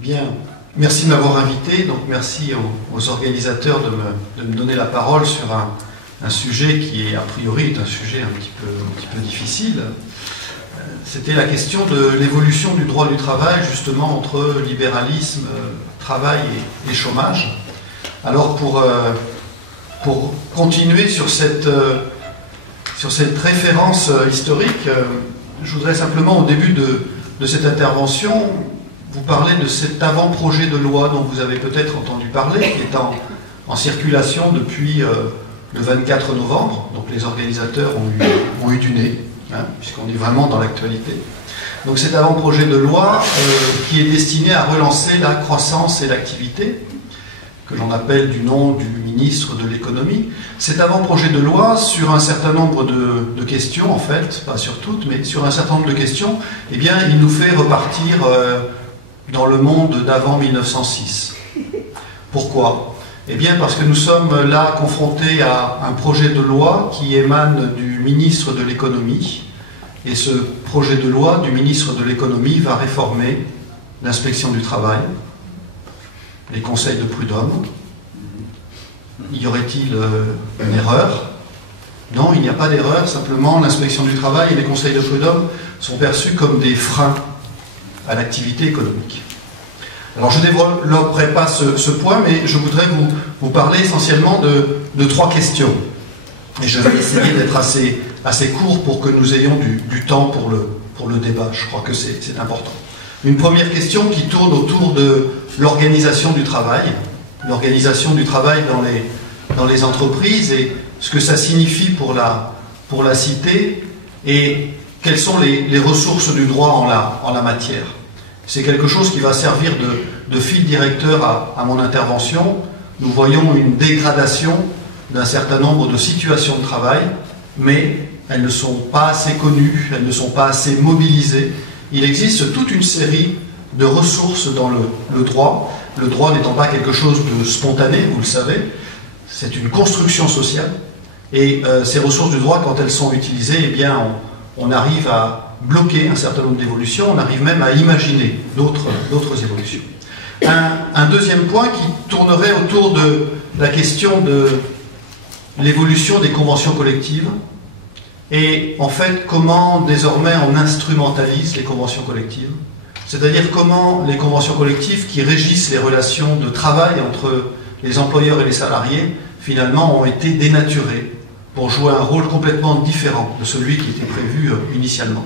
Bien, merci de m'avoir invité, donc merci aux organisateurs de me donner la parole sur un sujet qui est a priori un sujet un petit peu difficile. C'était la question de l'évolution du droit du travail, justement, entre libéralisme, travail et chômage. Alors pour continuer sur cette référence historique, je voudrais simplement, au début de cette intervention, vous parler de cet avant-projet de loi dont vous avez peut-être entendu parler, qui est en circulation depuis le 24 novembre. Donc les organisateurs ont eu du nez, hein, puisqu'on est vraiment dans l'actualité. Donc cet avant-projet de loi qui est destiné à relancer la croissance et l'activité, que l'on appelle du nom du ministre de l'économie. Cet avant-projet de loi, sur un certain nombre de questions, en fait, pas sur toutes, mais sur un certain nombre de questions, eh bien, il nous fait repartir dans le monde d'avant 1906. Pourquoi? Eh bien, parce que nous sommes là confrontés à un projet de loi qui émane du ministre de l'économie, et ce projet de loi du ministre de l'économie va réformer l'inspection du travail, les conseils de prud'homme. Y aurait-il une erreur? Non, il n'y a pas d'erreur, simplement l'inspection du travail et les conseils de prud'homme sont perçus comme des freins à l'activité économique. Alors je ne développerai pas ce point, mais je voudrais vous parler essentiellement de trois questions. Et je vais essayer d'être assez court pour que nous ayons du temps pour le débat. Je crois que c'est important. Une première question qui tourne autour de l'organisation du travail dans les entreprises et ce que ça signifie pour la cité et quelles sont les ressources du droit en la matière. C'est quelque chose qui va servir de fil directeur à mon intervention. Nous voyons une dégradation d'un certain nombre de situations de travail, mais elles ne sont pas assez connues, elles ne sont pas assez mobilisées. Il existe toute une série de ressources dans le droit n'étant pas quelque chose de spontané, vous le savez, c'est une construction sociale, et ces ressources du droit, quand elles sont utilisées, eh bien, on arrive à bloquer un certain nombre d'évolutions, on arrive même à imaginer d'autres évolutions. Un deuxième point qui tournerait autour de la question de l'évolution des conventions collectives, et en fait, comment désormais on instrumentalise les conventions collectives, c'est-à-dire comment les conventions collectives qui régissent les relations de travail entre les employeurs et les salariés, finalement, ont été dénaturées pour jouer un rôle complètement différent de celui qui était prévu initialement.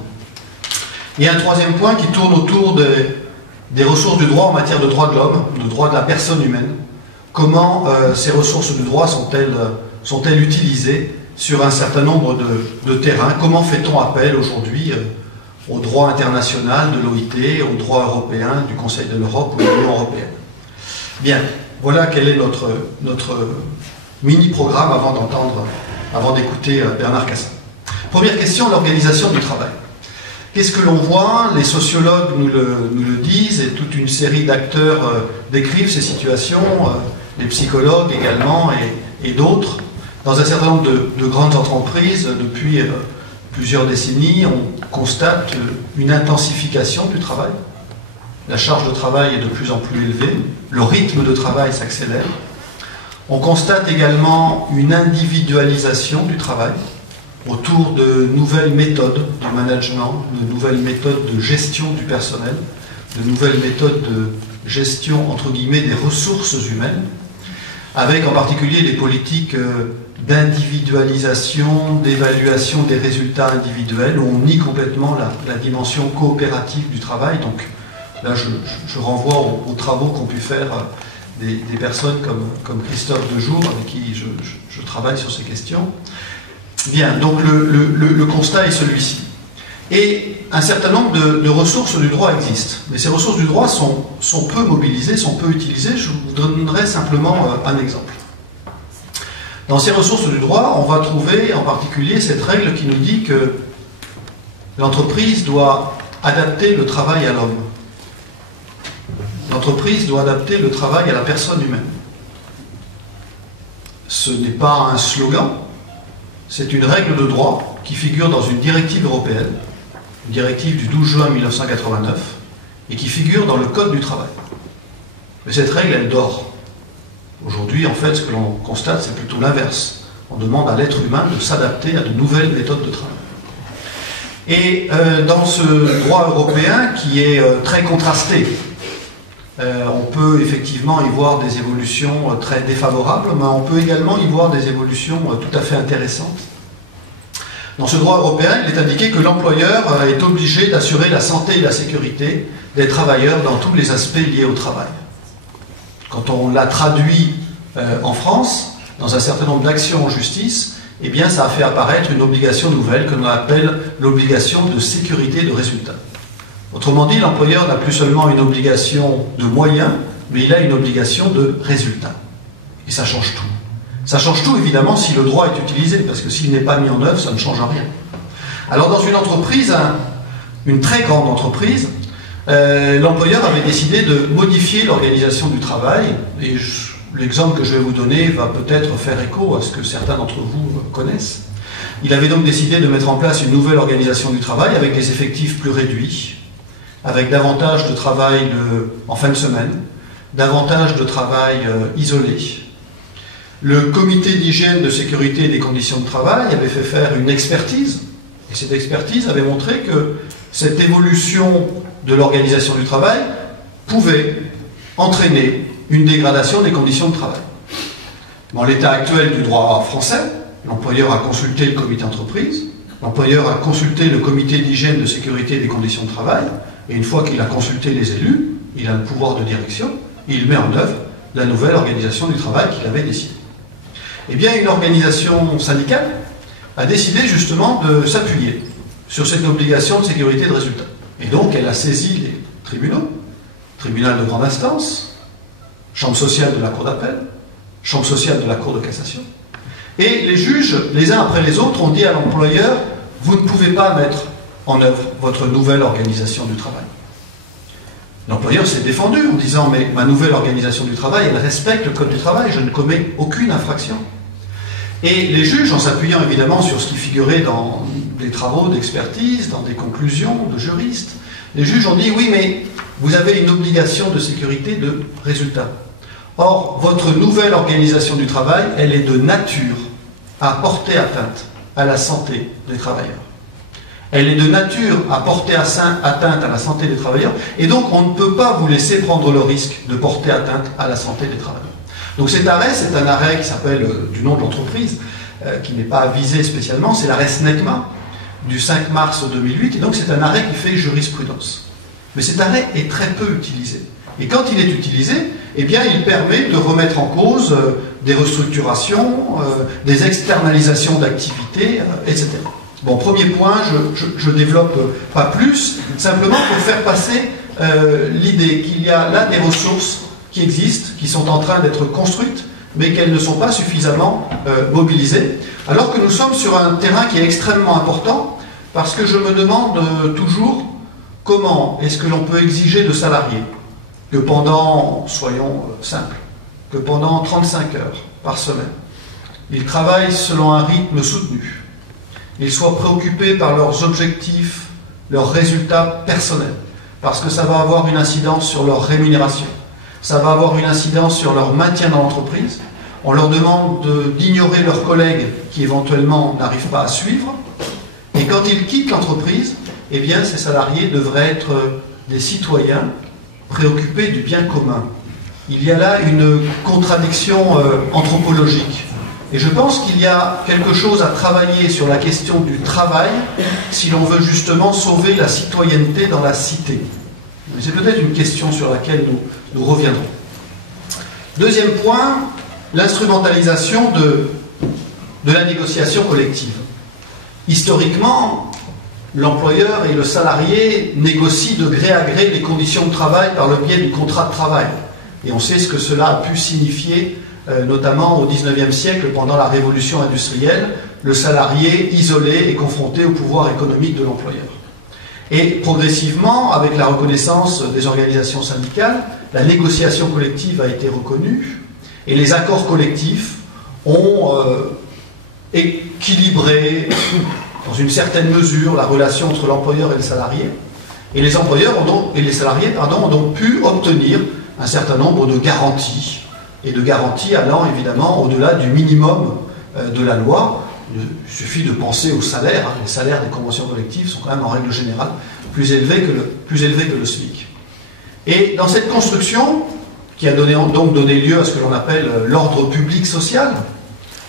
Et un troisième point qui tourne autour des ressources du droit en matière de droits de l'homme, de droits de la personne humaine. Comment ces ressources du droit sont-elles utilisées sur un certain nombre de terrains? Comment fait-on appel aujourd'hui au droit international de l'OIT, au droit européen, du Conseil de l'Europe ou de l'Union européenne? Bien, voilà quel est notre mini-programme avant d'écouter Bernard Cassin. Première question, l'organisation du travail. Qu'est-ce que l'on voit? Les sociologues nous le disent, et toute une série d'acteurs décrivent ces situations, les psychologues également, et d'autres. Dans un certain nombre de grandes entreprises, depuis plusieurs décennies, on constate une intensification du travail. La charge de travail est de plus en plus élevée, le rythme de travail s'accélère. On constate également une individualisation du travail autour de nouvelles méthodes de management, de nouvelles méthodes de gestion du personnel, de nouvelles méthodes de gestion, entre guillemets, des ressources humaines, avec en particulier les politiques d'individualisation, d'évaluation des résultats individuels, où on nie complètement la dimension coopérative du travail. Donc là, je renvoie aux travaux qu'ont pu faire des personnes comme Christophe Dejour, avec qui je travaille sur ces questions. Bien, donc le constat est celui-ci. Et un certain nombre de ressources du droit existent. Mais ces ressources du droit sont peu mobilisées, sont peu utilisées. Je vous donnerai simplement un exemple. Dans ces ressources du droit, on va trouver en particulier cette règle qui nous dit que l'entreprise doit adapter le travail à l'homme. L'entreprise doit adapter le travail à la personne humaine. Ce n'est pas un slogan, c'est une règle de droit qui figure dans une directive européenne, une directive du 12 juin 1989, et qui figure dans le Code du travail. Mais cette règle, elle dort. Aujourd'hui, en fait, ce que l'on constate, c'est plutôt l'inverse. On demande à l'être humain de s'adapter à de nouvelles méthodes de travail. Et dans ce droit européen qui est très contrasté, on peut effectivement y voir des évolutions très défavorables, mais on peut également y voir des évolutions tout à fait intéressantes. Dans ce droit européen, il est indiqué que l'employeur est obligé d'assurer la santé et la sécurité des travailleurs dans tous les aspects liés au travail. Quand on l'a traduit en France, dans un certain nombre d'actions en justice, eh bien, ça a fait apparaître une obligation nouvelle que l'on appelle l'obligation de sécurité de résultat. Autrement dit, l'employeur n'a plus seulement une obligation de moyens, mais il a une obligation de résultat. Et ça change tout. Ça change tout, évidemment, si le droit est utilisé, parce que s'il n'est pas mis en œuvre, ça ne change rien. Alors, dans une entreprise, une très grande entreprise, l'employeur avait décidé de modifier l'organisation du travail, et l'exemple que je vais vous donner va peut-être faire écho à ce que certains d'entre vous connaissent. Il avait donc décidé de mettre en place une nouvelle organisation du travail avec des effectifs plus réduits, avec davantage de travail en fin de semaine, davantage de travail isolé. Le comité d'hygiène, de sécurité et des conditions de travail avait fait faire une expertise, et cette expertise avait montré que cette évolution de l'organisation du travail pouvait entraîner une dégradation des conditions de travail. Dans l'état actuel du droit français, l'employeur a consulté le comité d'entreprise, l'employeur a consulté le comité d'hygiène, de sécurité et des conditions de travail, et une fois qu'il a consulté les élus, il a le pouvoir de direction, et il met en œuvre la nouvelle organisation du travail qu'il avait décidée. Eh bien, une organisation syndicale a décidé justement de s'appuyer sur cette obligation de sécurité de résultat. Et donc, elle a saisi les tribunaux, tribunal de grande instance, chambre sociale de la cour d'appel, chambre sociale de la cour de cassation. Et les juges, les uns après les autres, ont dit à l'employeur, vous ne pouvez pas mettre en œuvre votre nouvelle organisation du travail. L'employeur s'est défendu en disant, mais ma nouvelle organisation du travail, elle respecte le code du travail, je ne commets aucune infraction. Et les juges, en s'appuyant évidemment sur ce qui figurait dans des travaux d'expertise, dans des conclusions de juristes, les juges ont dit, oui, mais vous avez une obligation de sécurité de résultat. Or, votre nouvelle organisation du travail, elle est de nature à porter atteinte à la santé des travailleurs. Elle est de nature à porter atteinte à la santé des travailleurs, et donc on ne peut pas vous laisser prendre le risque de porter atteinte à la santé des travailleurs. Donc cet arrêt, c'est un arrêt qui s'appelle, du nom de l'entreprise, qui n'est pas visé spécialement, c'est l'arrêt Snecma, du 5 mars 2008, et donc c'est un arrêt qui fait jurisprudence. Mais cet arrêt est très peu utilisé. Et quand il est utilisé, eh bien, il permet de remettre en cause des restructurations, des externalisations d'activités, etc. Bon, premier point, je développe pas plus, simplement pour faire passer l'idée qu'il y a là des ressources qui existent, qui sont en train d'être construites, mais qu'elles ne sont pas suffisamment mobilisées, alors que nous sommes sur un terrain qui est extrêmement important, parce que je me demande toujours comment est-ce que l'on peut exiger de salariés que pendant, soyons simples, que pendant 35 heures par semaine, ils travaillent selon un rythme soutenu, ils soient préoccupés par leurs objectifs, leurs résultats personnels, parce que ça va avoir une incidence sur leur rémunération, ça va avoir une incidence sur leur maintien dans l'entreprise. On leur demande d'ignorer leurs collègues qui éventuellement n'arrivent pas à suivre, et quand ils quittent l'entreprise, eh bien ces salariés devraient être des citoyens préoccupés du bien commun. Il y a là une contradiction anthropologique. Et je pense qu'il y a quelque chose à travailler sur la question du travail si l'on veut justement sauver la citoyenneté dans la cité. C'est peut-être une question sur laquelle nous reviendrons. Deuxième point, l'instrumentalisation de la négociation collective. Historiquement, l'employeur et le salarié négocient de gré à gré les conditions de travail par le biais du contrat de travail. Et on sait ce que cela a pu signifier, notamment au XIXe siècle, pendant la révolution industrielle, le salarié isolé et confronté au pouvoir économique de l'employeur. Et progressivement, avec la reconnaissance des organisations syndicales, la négociation collective a été reconnue, et les accords collectifs ont équilibré, dans une certaine mesure, la relation entre l'employeur et le salarié. Et les employeurs et les salariés ont donc pu obtenir un certain nombre de garanties, et de garanties allant évidemment au-delà du minimum de la loi. Il suffit de penser aux salaires. Les salaires des conventions collectives sont quand même en règle générale plus élevés que le SMIC. Et dans cette construction, qui a donc donné lieu à ce que l'on appelle l'ordre public social,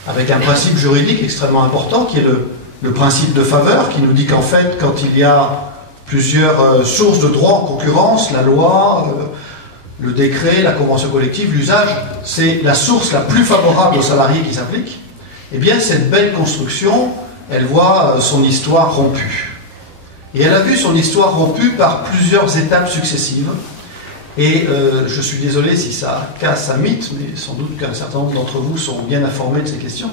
avec un principe juridique extrêmement important qui est le principe de faveur, qui nous dit qu'en fait, quand il y a plusieurs sources de droit en concurrence, la loi, le décret, la convention collective, l'usage, c'est la source la plus favorable aux salariés qui s'applique. Eh bien, cette belle construction, elle voit son histoire rompue. Et elle a vu son histoire rompue par plusieurs étapes successives. Et je suis désolé si ça casse un mythe, mais sans doute qu'un certain nombre d'entre vous sont bien informés de ces questions.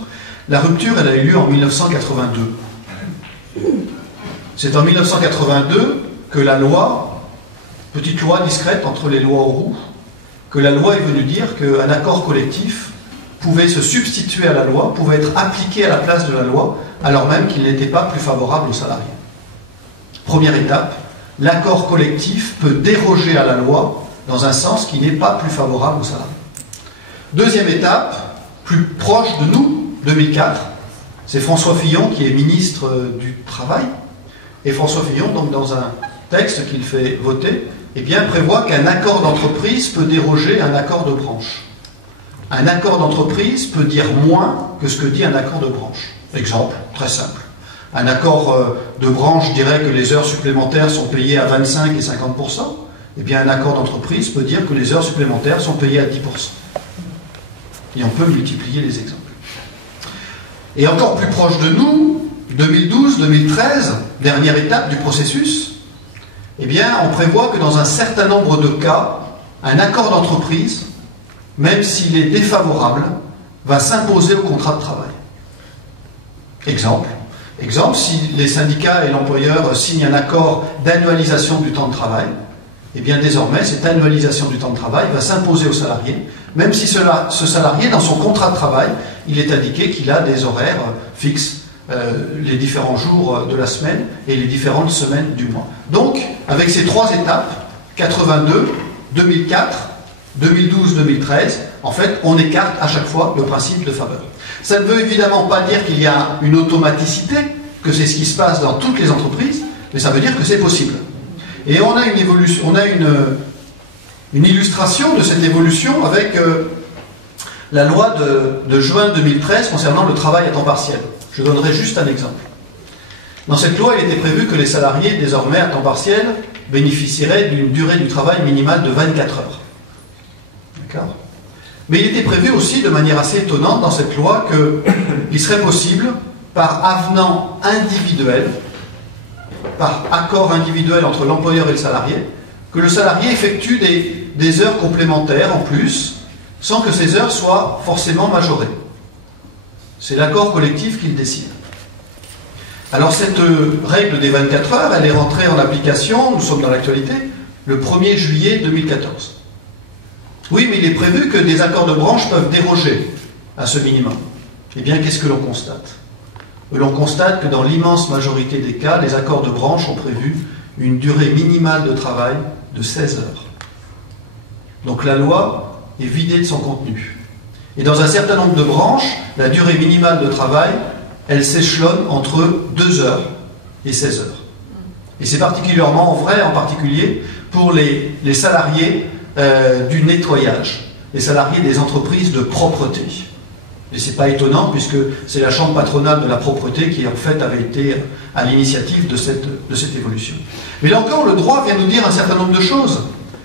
La rupture, elle a eu lieu en 1982. C'est en 1982 que la loi, petite loi discrète entre les lois aux roues, que la loi est venue dire qu'un accord collectif pouvait se substituer à la loi, pouvait être appliqué à la place de la loi, alors même qu'il n'était pas plus favorable aux salariés. Première étape, l'accord collectif peut déroger à la loi dans un sens qui n'est pas plus favorable aux salariés. Deuxième étape, plus proche de nous, 2004, c'est François Fillon qui est ministre du Travail. Et François Fillon, donc dans un texte qu'il fait voter, eh bien, prévoit qu'un accord d'entreprise peut déroger à un accord de branche. Un accord d'entreprise peut dire moins que ce que dit un accord de branche. Exemple, très simple. Un accord de branche dirait que les heures supplémentaires sont payées à 25 et 50%. Eh bien, un accord d'entreprise peut dire que les heures supplémentaires sont payées à 10%. Et on peut multiplier les exemples. Et encore plus proche de nous, 2012-2013, dernière étape du processus, eh bien, on prévoit que dans un certain nombre de cas, un accord d'entreprise, même s'il est défavorable, va s'imposer au contrat de travail. Exemple, si les syndicats et l'employeur signent un accord d'annualisation du temps de travail, eh bien désormais, cette annualisation du temps de travail va s'imposer aux salariés, même si ce salarié, dans son contrat de travail, il est indiqué qu'il a des horaires fixes les différents jours de la semaine et les différentes semaines du mois. Donc, avec ces trois étapes, 82, 2004, 2012, 2013, en fait, on écarte à chaque fois le principe de faveur. Ça ne veut évidemment pas dire qu'il y a une automaticité, que c'est ce qui se passe dans toutes les entreprises, mais ça veut dire que c'est possible. Et on a une évolution, on a une illustration de cette évolution avec la loi de juin 2013 concernant le travail à temps partiel. Je donnerai juste un exemple. Dans cette loi, il était prévu que les salariés, désormais à temps partiel, bénéficieraient d'une durée du travail minimale de 24 heures. D'accord ? Mais il était prévu aussi, de manière assez étonnante dans cette loi, qu'il serait possible, par avenant individuel, par accord individuel entre l'employeur et le salarié, que le salarié effectue des heures complémentaires en plus, sans que ces heures soient forcément majorées. C'est l'accord collectif qui le décide. Alors cette règle des 24 heures, elle est rentrée en application, nous sommes dans l'actualité, le 1er juillet 2014. Oui, mais il est prévu que des accords de branche peuvent déroger à ce minimum. Eh bien, qu'est-ce que l'on constate ? L'on constate que dans l'immense majorité des cas, les accords de branche ont prévu une durée minimale de travail de 16 heures. Donc la loi est vidée de son contenu. Et dans un certain nombre de branches, la durée minimale de travail, elle s'échelonne entre 2 heures et 16 heures. Et c'est particulièrement vrai, en particulier, pour les salariés du nettoyage, les salariés des entreprises de propreté. Et ce n'est pas étonnant, puisque c'est la chambre patronale de la propreté qui, en fait, avait été à l'initiative de cette évolution. Mais là encore, le droit vient nous dire un certain nombre de choses.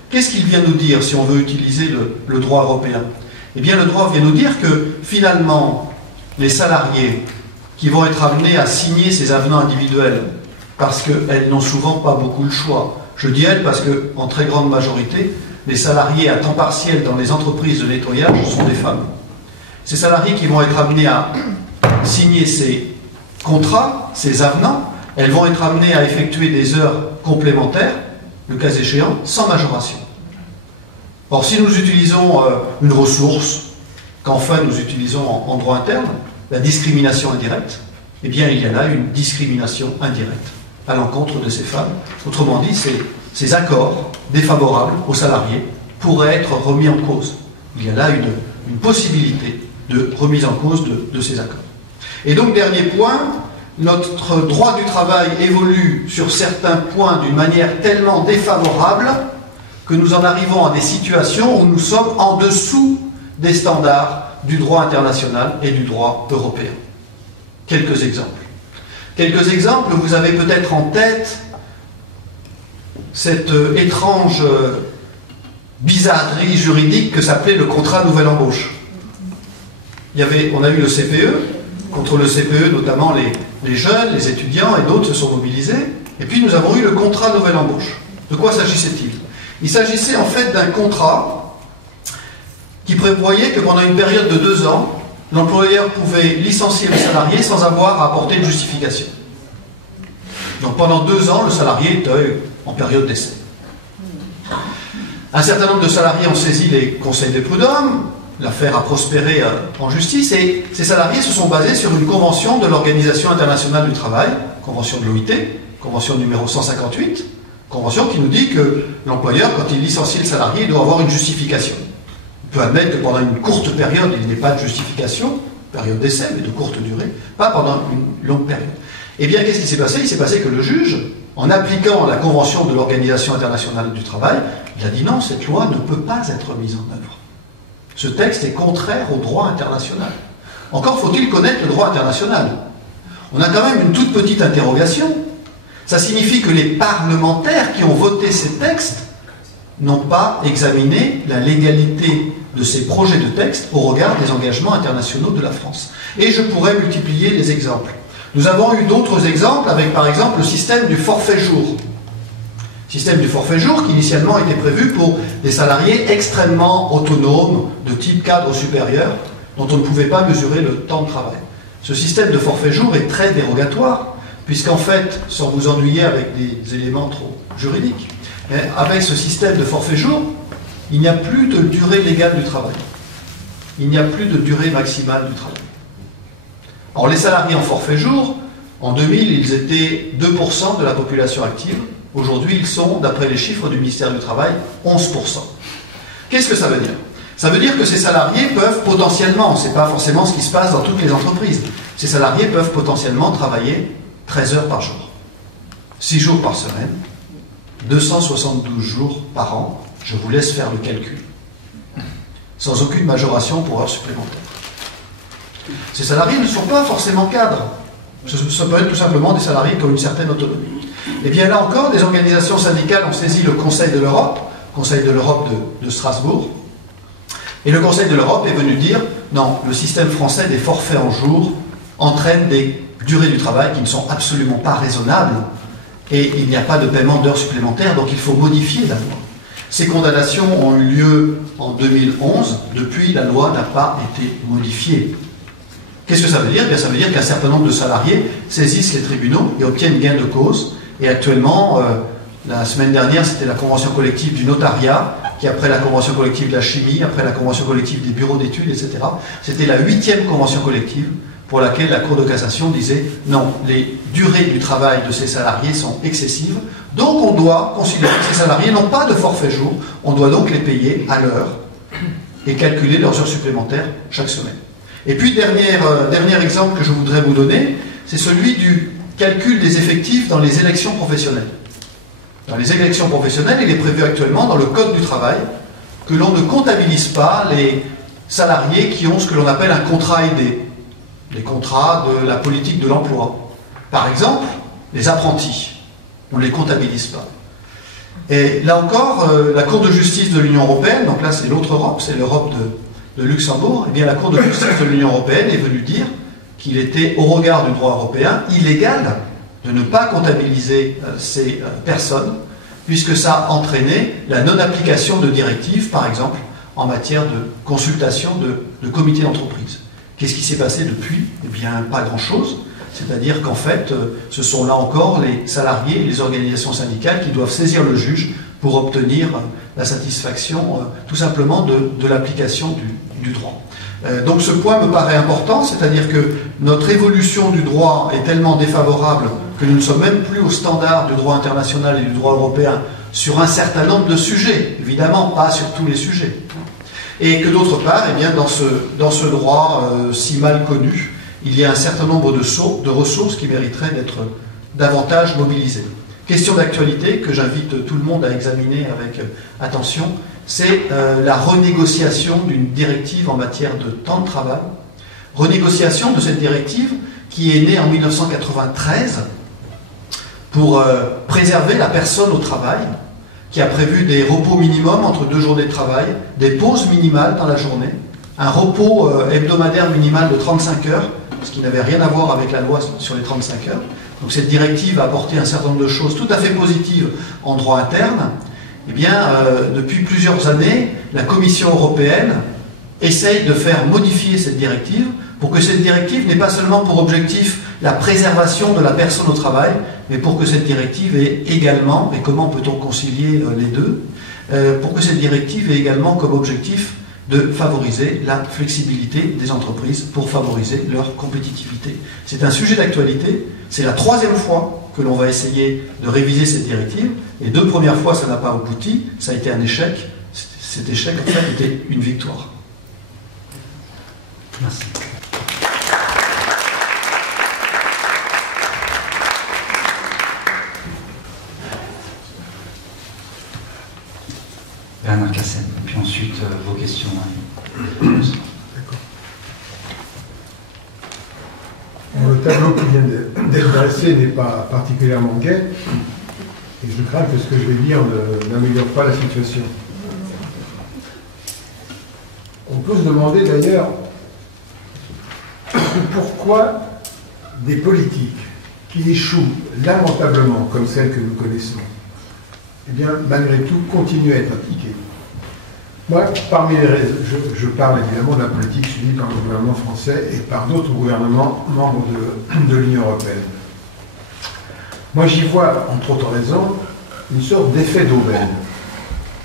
Qu'est-ce qu'il vient nous dire, si on veut utiliser le droit européen ? Eh bien, le droit vient nous dire que, finalement, les salariés qui vont être amenés à signer ces avenants individuels, parce qu'elles n'ont souvent pas beaucoup le choix. Je dis elles parce qu'en très grande majorité, les salariés à temps partiel dans les entreprises de nettoyage sont des femmes. Ces salariés qui vont être amenés à signer ces contrats, ces avenants, elles vont être amenées à effectuer des heures complémentaires, le cas échéant, sans majoration. Or, si nous utilisons une ressource qu'enfin nous utilisons en droit interne, la discrimination indirecte, eh bien, il y a là une discrimination indirecte à l'encontre de ces femmes. Autrement dit, ces accords défavorables aux salariés pourrait être remis en cause. Il y a là une possibilité de remise en cause de ces accords. Et donc, dernier point, notre droit du travail évolue sur certains points d'une manière tellement défavorable que nous en arrivons à des situations où nous sommes en dessous des standards du droit international et du droit européen. Quelques exemples. Quelques exemples, vous avez peut-être en tête cette étrange bizarrerie juridique que s'appelait le contrat nouvelle embauche. On a eu le CPE, contre le CPE notamment les jeunes, les étudiants et d'autres se sont mobilisés, et puis nous avons eu le contrat nouvelle embauche. De quoi s'agissait-il? Il s'agissait en fait d'un contrat qui prévoyait que pendant une période de 2 ans, l'employeur pouvait licencier le salarié sans avoir à apporter de justification. Donc pendant 2 ans, le salarié était en période d'essai. Un certain nombre de salariés ont saisi les conseils des prud'hommes, l'affaire a prospéré en justice, et ces salariés se sont basés sur une convention de l'Organisation internationale du travail, convention de l'OIT, convention numéro 158, convention qui nous dit que l'employeur, quand il licencie le salarié, il doit avoir une justification. On peut admettre que pendant une courte période, il n'y ait pas de justification, période d'essai, mais de courte durée, pas pendant une longue période. Eh bien, qu'est-ce qui s'est passé? Il s'est passé que le juge, en appliquant la convention de l'Organisation internationale du travail, il a dit non, cette loi ne peut pas être mise en œuvre. Ce texte est contraire au droit international. Encore faut-il connaître le droit international. On a quand même une toute petite interrogation. Ça signifie que les parlementaires qui ont voté ces textes n'ont pas examiné la légalité de ces projets de texte au regard des engagements internationaux de la France. Et je pourrais multiplier les exemples. Nous avons eu d'autres exemples avec par exemple le système du forfait jour. Système du forfait jour qui initialement était prévu pour des salariés extrêmement autonomes de type cadre supérieur dont on ne pouvait pas mesurer le temps de travail. Ce système de forfait jour est très dérogatoire puisqu'en fait, sans vous ennuyer avec des éléments trop juridiques, avec ce système de forfait jour, il n'y a plus de durée légale du travail. Il n'y a plus de durée maximale du travail. Alors les salariés en forfait jour, en 2000, ils étaient 2% de la population active. Aujourd'hui, ils sont, d'après les chiffres du ministère du Travail, 11%. Qu'est-ce que ça veut dire? Ça veut dire que ces salariés peuvent potentiellement, ce n'est pas forcément ce qui se passe dans toutes les entreprises, ces salariés peuvent potentiellement travailler 13 heures par jour, 6 jours par semaine, 272 jours par an. Je vous laisse faire le calcul. Sans aucune majoration pour heures supplémentaires. Ces salariés ne sont pas forcément cadres. Ça peut être tout simplement des salariés qui ont une certaine autonomie. Et bien là encore, des organisations syndicales ont saisi le Conseil de l'Europe de Strasbourg, et le Conseil de l'Europe est venu dire non, le système français des forfaits en jour entraîne des durées du travail qui ne sont absolument pas raisonnables, et il n'y a pas de paiement d'heures supplémentaires, donc il faut modifier la loi. Ces condamnations ont eu lieu en 2011, depuis la loi n'a pas été modifiée. Qu'est-ce que ça veut dire? Bien, ça veut dire qu'un certain nombre de salariés saisissent les tribunaux et obtiennent gain de cause. Et actuellement, la semaine dernière, c'était la convention collective du notariat, qui après la convention collective de la chimie, après la convention collective des bureaux d'études, etc., c'était la 8e convention collective pour laquelle la Cour de cassation disait non, les durées du travail de ces salariés sont excessives, donc on doit considérer que ces salariés n'ont pas de forfait jour, on doit donc les payer à l'heure et calculer leurs heures supplémentaires chaque semaine. Et puis, dernier exemple que je voudrais vous donner, c'est celui du calcul des effectifs dans les élections professionnelles. Dans les élections professionnelles, il est prévu actuellement dans le Code du travail que l'on ne comptabilise pas les salariés qui ont ce que l'on appelle un contrat aidé, les contrats de la politique de l'emploi. Par exemple, les apprentis, on ne les comptabilise pas. Et là encore, la Cour de justice de l'Union européenne, donc là c'est l'autre Europe, c'est l'Europe de Luxembourg, eh bien la Cour de justice de l'Union européenne est venue dire qu'il était, au regard du droit européen, illégal de ne pas comptabiliser ces personnes, puisque ça entraînait la non-application de directives, par exemple, en matière de consultation de comités d'entreprise. Qu'est-ce qui s'est passé depuis? Eh bien, pas grand-chose. C'est-à-dire qu'en fait, ce sont là encore les salariés et les organisations syndicales qui doivent saisir le juge pour obtenir la satisfaction, tout simplement, de l'application du droit. Donc ce point me paraît important, c'est-à-dire que notre évolution du droit est tellement défavorable que nous ne sommes même plus au standard du droit international et du droit européen sur un certain nombre de sujets, évidemment pas sur tous les sujets. Et que d'autre part, eh bien, dans ce droit si mal connu, il y a un certain nombre de ressources qui mériteraient d'être davantage mobilisées. Question d'actualité que j'invite tout le monde à examiner avec attention, c'est la renégociation d'une directive en matière de temps de travail. Renégociation de cette directive qui est née en 1993 pour préserver la personne au travail, qui a prévu des repos minimums entre 2 journées de travail, des pauses minimales dans la journée, un repos hebdomadaire minimal de 35 heures, ce qui n'avait rien à voir avec la loi sur les 35 heures. Donc cette directive a apporté un certain nombre de choses tout à fait positives en droit interne. Eh bien, depuis plusieurs années, la Commission européenne essaye de faire modifier cette directive pour que cette directive n'ait pas seulement pour objectif la préservation de la personne au travail, mais pour que cette directive ait également, et comment peut-on concilier les deux, pour que cette directive ait également comme objectif de favoriser la flexibilité des entreprises pour favoriser leur compétitivité. C'est un sujet d'actualité, c'est la 3e fois que l'on va essayer de réviser cette directive. Les 2 premières fois, ça n'a pas abouti, ça a été un échec. Cet échec, en fait, était une victoire. Merci. Bernard Cassen, puis ensuite vos questions. D'accord. Le tableau qui vient d'être dressé n'est pas particulièrement gai, et je crains que ce que je vais dire n'améliore pas la situation. On peut se demander d'ailleurs pourquoi des politiques qui échouent lamentablement, comme celles que nous connaissons, eh bien, malgré tout, continuent à être appliquées. Moi, parmi les raisons, je parle évidemment de la politique suivie par le gouvernement français et par d'autres gouvernements membres de l'Union européenne. Moi, j'y vois, entre autres raisons, une sorte d'effet d'aubaine.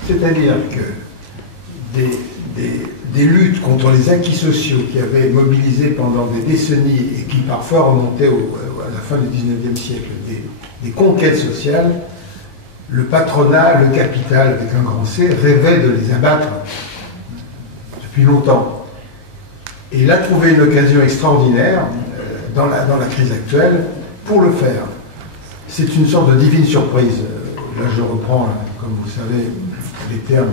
C'est-à-dire que des luttes contre les acquis sociaux qui avaient mobilisé pendant des décennies et qui parfois remontaient à la fin du XIXe siècle, des conquêtes sociales, le patronat, le capital, avec un grand C, rêvait de les abattre depuis longtemps. Et il a trouvé une occasion extraordinaire dans la crise actuelle pour le faire. C'est une sorte de divine surprise. Là, je reprends, comme vous savez, les termes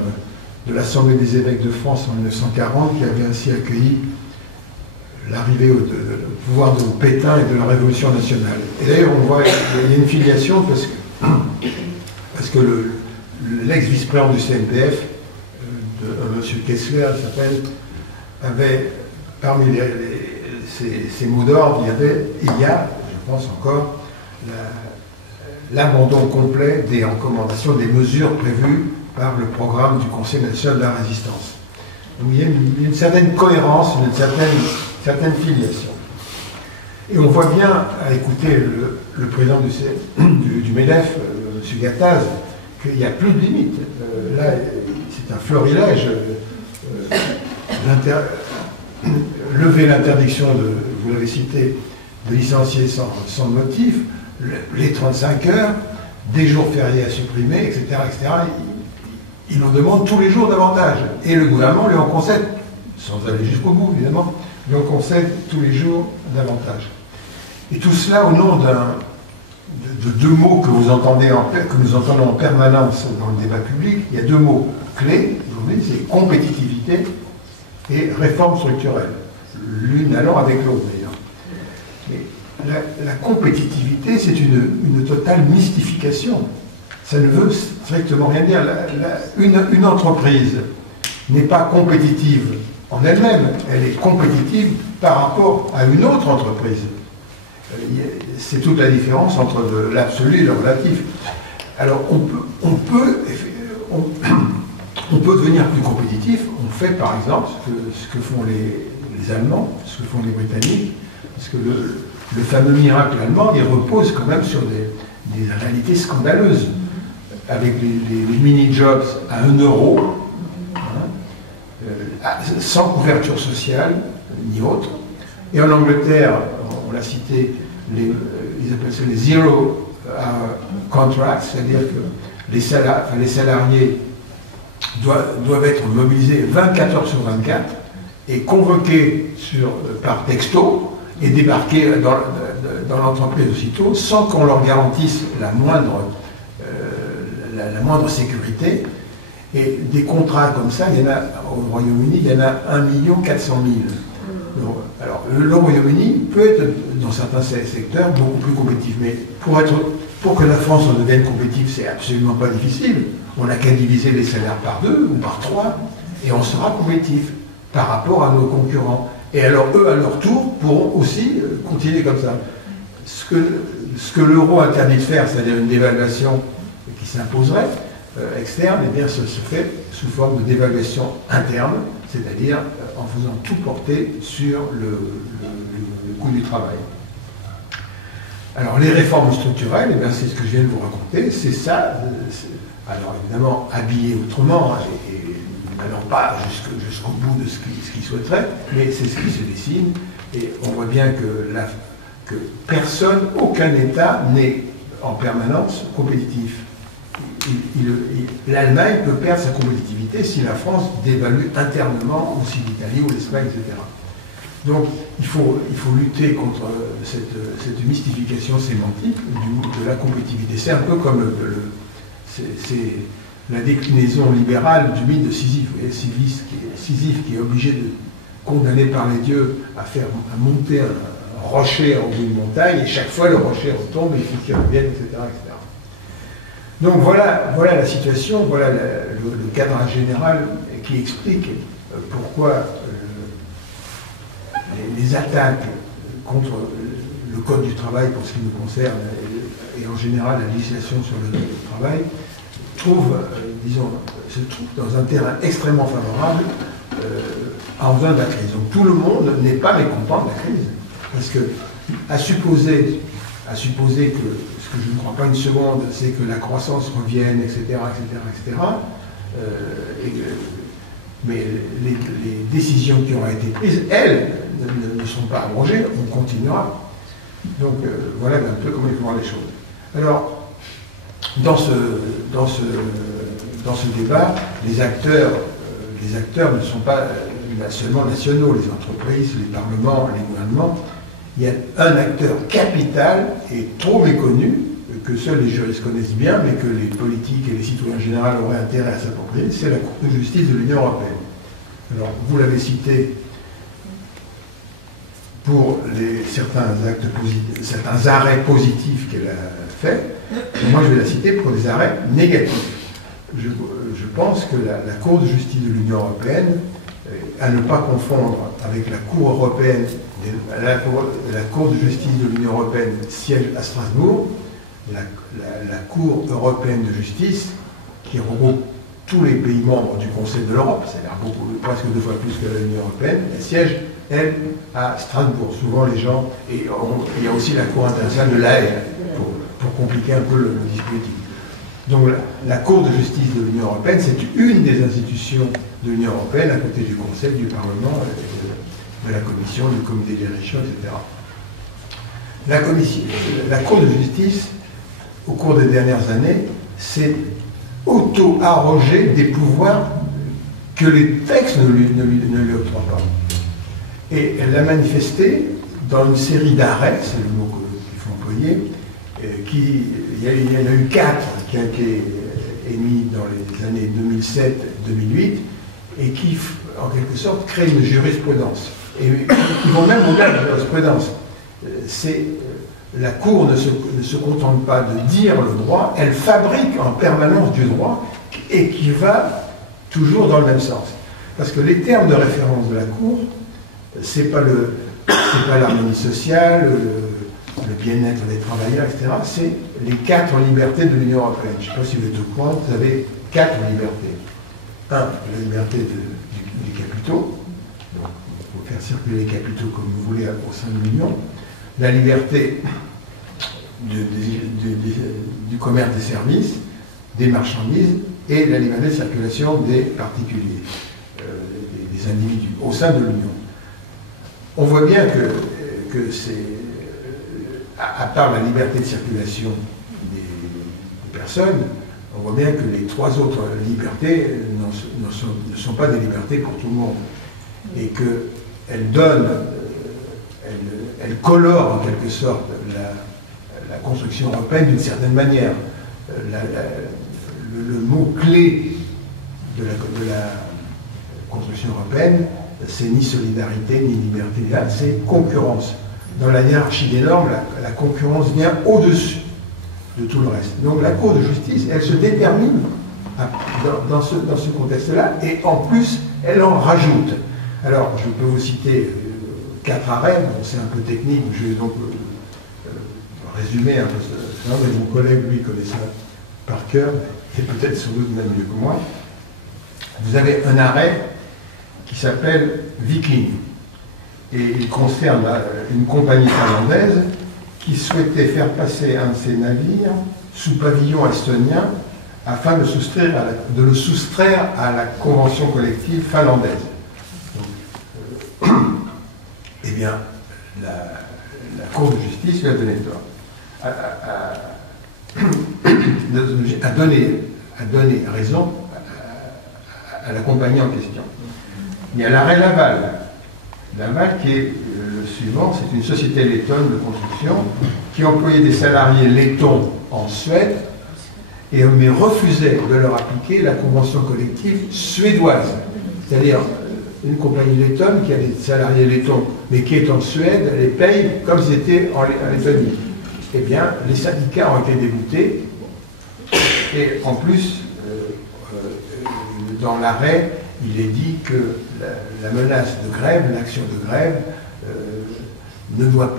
de l'Assemblée des évêques de France en 1940, qui avait ainsi accueilli l'arrivée au pouvoir de Pétain et de la Révolution nationale. Et d'ailleurs, on voit qu'il y a une filiation parce que l'ex-vice-président du CNPF, M. Kessler, il s'appelle, avait, parmi ses mots d'ordre, il y a, je pense encore, l'abandon complet des recommandations, des mesures prévues par le programme du Conseil national de la résistance. Donc il y a une certaine cohérence, une certaine filiation. Et on voit bien, à écouter le président du MEDEF, M. Gattaz, qu'il n'y a plus de limite. Là, c'est un florilège. Lever l'interdiction, vous l'avez cité, de licencier sans motif, les 35 heures, des jours fériés à supprimer, etc. etc. Il en demande tous les jours davantage. Et le gouvernement lui en concède, sans aller jusqu'au bout évidemment, lui en concède tous les jours davantage. Et tout cela au nom de 2 mots que nous entendons en permanence dans le débat public. Il y a 2 mots clés aujourd'hui, c'est compétitivité et réforme structurelle. L'une allant avec l'autre d'ailleurs. Mais la compétitivité, c'est une totale mystification. Ça ne veut strictement rien dire. Une entreprise n'est pas compétitive en elle-même, elle est compétitive par rapport à une autre entreprise. C'est toute la différence entre l'absolu et le relatif. Alors on peut devenir plus compétitif. On fait par exemple ce que font les Allemands, ce que font les Britanniques, parce que le fameux miracle allemand, il repose quand même sur des réalités scandaleuses, avec les mini-jobs à 1 euro, sans couverture sociale, ni autre. Et en Angleterre, on l'a cité, ils appellent ça les zero contracts, c'est-à-dire que les salariés doivent être mobilisés 24 heures sur 24 et convoqués par texto et débarquer dans l'entreprise aussitôt sans qu'on leur garantisse la moindre sécurité. Et des contrats comme ça, il y en a au Royaume-Uni, il y en a 1 400 000. Alors le Royaume-Uni peut être dans certains secteurs beaucoup plus compétitif, mais pour que la France en devienne compétitive, c'est absolument pas difficile. On n'a qu'à diviser les salaires par 2 ou par 3 et on sera compétitif par rapport à nos concurrents. Et alors eux, à leur tour, pourront aussi continuer comme ça. Ce que l'euro interdit de faire, c'est-à-dire une dévaluation qui s'imposerait, externe, eh bien, se fait sous forme de dévaluation interne, c'est-à-dire en faisant tout porter sur le coût du travail. Alors les réformes structurelles, eh bien, c'est ce que je viens de vous raconter, c'est ça, alors évidemment habillé autrement, et n'allant pas jusqu'au bout de ce qu'ils souhaiteraient, mais c'est ce qui se dessine, et on voit bien que personne, aucun État n'est en permanence compétitif. L'Allemagne peut perdre sa compétitivité si la France dévalue internement, ou si l'Italie ou l'Espagne, etc. Donc il faut lutter contre cette mystification sémantique de la compétitivité. C'est un peu comme c'est la déclinaison libérale du mythe de Sisyphe. Vous voyez, Sisyphe qui est obligé de condamné par les dieux à monter un rocher en haut d'une montagne, et chaque fois le rocher retombe et il faut qu'il revienne, etc., etc. Donc voilà la situation, voilà le cadre général qui explique pourquoi les attaques contre le code du travail pour ce qui nous concerne et en général la législation sur le travail se trouvent dans un terrain extrêmement favorable en faisant de la crise. Donc tout le monde n'est pas mécontent de la crise, parce que à supposer que ce que je ne crois pas une seconde, c'est que la croissance revienne, etc., etc., etc. Mais les décisions qui auront été prises, elles, ne sont pas abrogées, on continuera. Donc voilà un peu comment il faut voir les choses. Alors, dans ce débat, les acteurs ne sont pas seulement nationaux, les entreprises, les parlements, les gouvernements. Il y a un acteur capital et trop méconnu, que seuls les juristes connaissent bien, mais que les politiques et les citoyens en général auraient intérêt à s'approprier, c'est la Cour de justice de l'Union européenne. Alors, vous l'avez cité pour certains arrêts positifs qu'elle a faits, moi je vais la citer pour des arrêts négatifs. Je pense que la Cour de justice de l'Union européenne, à ne pas confondre avec la Cour européenne, la Cour de justice de l'Union européenne siège à Strasbourg, la Cour européenne de justice, qui regroupe tous les pays membres du Conseil de l'Europe, c'est-à-dire presque 2 fois plus que l'Union européenne, elle siège, elle, à Strasbourg. Souvent les gens, et il y a aussi la Cour internationale de l'Haye, pour compliquer un peu le dispositif. Donc la Cour de justice de l'Union européenne, c'est une des institutions de l'Union européenne, à côté du Conseil, du Parlement, de la Commission, du Comité de direction, etc. La Cour de justice, au cours des dernières années, s'est auto-arrogé des pouvoirs que les textes ne lui octroient pas. Et elle l'a manifesté dans une série d'arrêts, c'est le mot qu'il faut employer, il y en a eu 4 qui ont été émis dans les années 2007-2008 et qui, en quelque sorte, créent une jurisprudence. Et qui vont même au-delà de la jurisprudence. La Cour ne se contente pas de dire le droit, elle fabrique en permanence du droit et qui va toujours dans le même sens. Parce que les termes de référence de la Cour, c'est pas l'harmonie sociale, le bien-être des travailleurs, etc. C'est les 4 libertés de l'Union européenne. Je ne sais pas si vous êtes au courant, vous avez 4 libertés. 1, la liberté des capitaux. Donc, il faut faire circuler les capitaux comme vous voulez au sein de l'Union. La liberté du commerce des services, des marchandises, et la liberté de circulation des particuliers, des individus, au sein de l'Union. On voit bien que c'est, à part la liberté de circulation des personnes, on voit bien que les trois autres libertés ne sont pas des libertés pour tout le monde. Et qu'elles donnent, elles colorent en quelque sorte la construction européenne d'une certaine manière. Le mot-clé de la construction européenne, c'est ni solidarité, ni liberté, c'est concurrence. Dans la hiérarchie des normes, la concurrence vient au-dessus de tout le reste. Donc la Cour de justice, elle se détermine dans ce contexte-là, et en plus, elle en rajoute. Alors, je peux vous citer 4 arrêts, bon, c'est un peu technique, je vais donc résumer un peu ça, mais mon collègue, lui, connaît ça par cœur, et peut-être sans doute même mieux que moi. Vous avez un arrêt qui s'appelle Viking, et il concerne une compagnie finlandaise qui souhaitait faire passer un de ses navires sous pavillon estonien afin de le soustraire à la convention collective finlandaise. Donc, eh bien, la Cour de justice lui a donné tort. A donné raison à la compagnie en question. Il y a l'arrêt Laval. Laval qui est le suivant, c'est une société lettonne de construction qui employait des salariés lettons en Suède mais refusait de leur appliquer la convention collective suédoise. C'est-à-dire une compagnie lettonne qui a des salariés lettons mais qui est en Suède, les paye comme s'ils étaient en Lettonie. Eh bien, les syndicats ont été dégoûtés et en plus, dans l'arrêt, il est dit que la menace de grève, l'action de grève, ne doit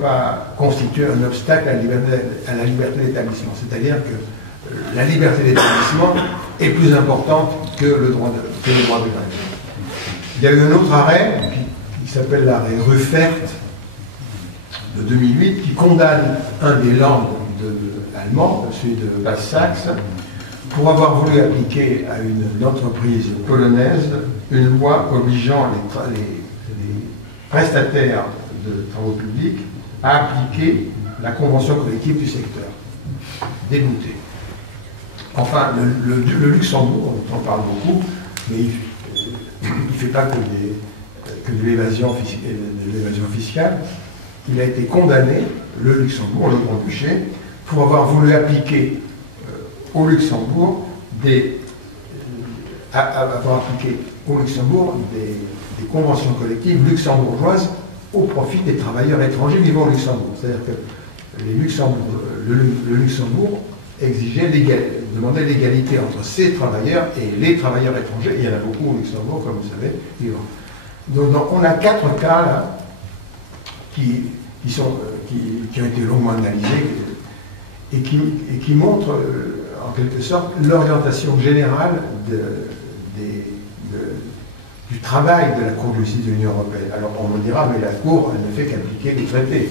pas constituer un obstacle à la liberté d'établissement. C'est-à-dire que la liberté d'établissement est plus importante que le droit de grève. Il y a eu un autre arrêt qui s'appelle l'arrêt Ruffert de 2008 qui condamne un des landes allemands, celui de Basse-Saxe, pour avoir voulu appliquer à une entreprise polonaise une loi obligeant les prestataires de travaux publics à appliquer la convention collective du secteur. Dégoûté. Enfin, le Luxembourg, on en parle beaucoup, mais il ne fait pas que de l'évasion fiscale. Il a été condamné, le Luxembourg, le Grand-Duché, pour avoir voulu appliquer au Luxembourg des conventions collectives luxembourgeoises au profit des travailleurs étrangers vivant au Luxembourg. C'est-à-dire que le Luxembourg demandait l'égalité entre ses travailleurs et les travailleurs étrangers. Il y en a beaucoup au Luxembourg, comme vous savez, vivant. Donc on a 4 cas là qui ont été longuement analysés et qui montrent en quelque sorte l'orientation générale du travail de la Cour de justice de l'Union européenne. Alors on me dira, mais la Cour, elle ne fait qu'appliquer les traités.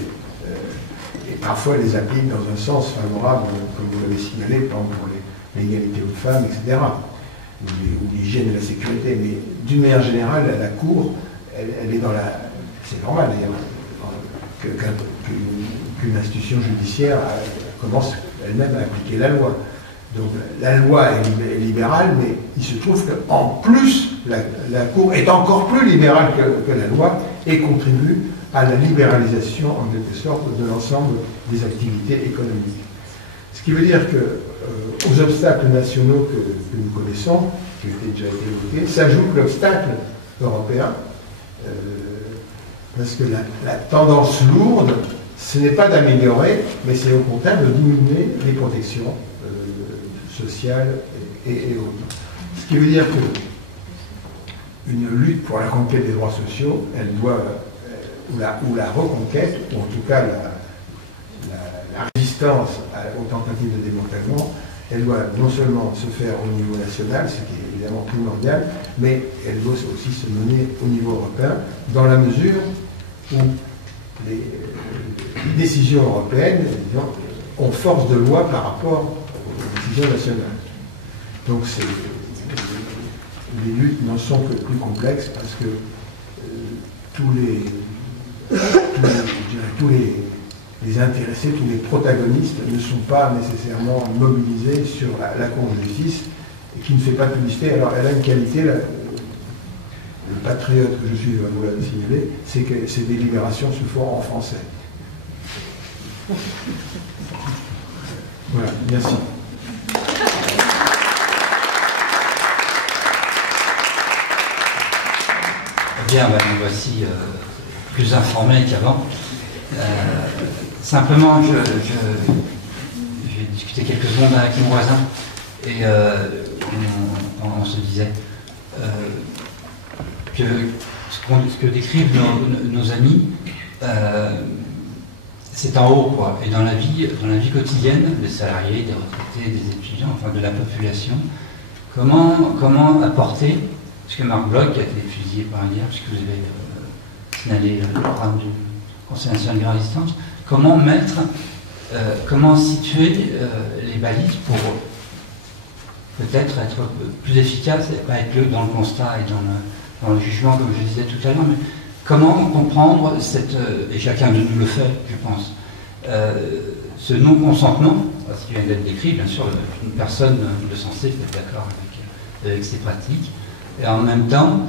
Et parfois elle les applique dans un sens favorable, comme vous l'avez signalé, par exemple pour l'égalité aux femmes, etc. Ou l'hygiène et la sécurité. Mais d'une manière générale, la Cour, elle est dans la... C'est normal d'ailleurs qu'une institution judiciaire commence elle-même à appliquer la loi. Donc la loi est libérale, mais il se trouve qu'en plus, la Cour est encore plus libérale que la loi et contribue à la libéralisation, en quelque sorte, de l'ensemble des activités économiques. Ce qui veut dire qu'aux obstacles nationaux que nous connaissons, qui ont déjà été évoqués, s'ajoute l'obstacle européen, parce que la tendance lourde, ce n'est pas d'améliorer, mais c'est au contraire de diminuer les protections sociales et autres. Ce qui veut dire qu'une lutte pour la conquête des droits sociaux, elle doit, ou la reconquête, ou en tout cas la résistance aux tentatives de démantèlement, elle doit non seulement se faire au niveau national, ce qui est évidemment primordial, mais elle doit aussi se mener au niveau européen, dans la mesure où les décisions européennes, disons, ont force de loi par rapport aux décisions nationales. Donc les luttes n'en sont que plus complexes parce que tous les les intéressés, tous les protagonistes ne sont pas nécessairement mobilisés sur la Cour de justice et qui ne fait pas publicité. Alors elle a une qualité, le patriote que je suis, vous l'avez signalé, c'est que ces délibérations se font en français. Voilà, merci. Bien, nous voici plus informés qu'avant. Simplement, j'ai discuté quelques secondes avec mon voisin et on se disait que ce que décrivent nos amis, c'est en haut, quoi. Et dans la vie quotidienne des salariés, des retraités, des étudiants, enfin de la population, comment apporter, parce que Marc Bloch a été fusillé par hier, puisque vous avez signalé le programme du Conseil national de la résistance, comment situer les balises pour peut-être être plus efficace et pas être dans le constat et dans le jugement, comme je disais tout à l'heure, mais comment comprendre et chacun de nous le fait, je pense, ce non-consentement, parce qu'il vient d'être décrit, bien sûr, une personne de sensé peut être d'accord avec ces pratiques, et en même temps,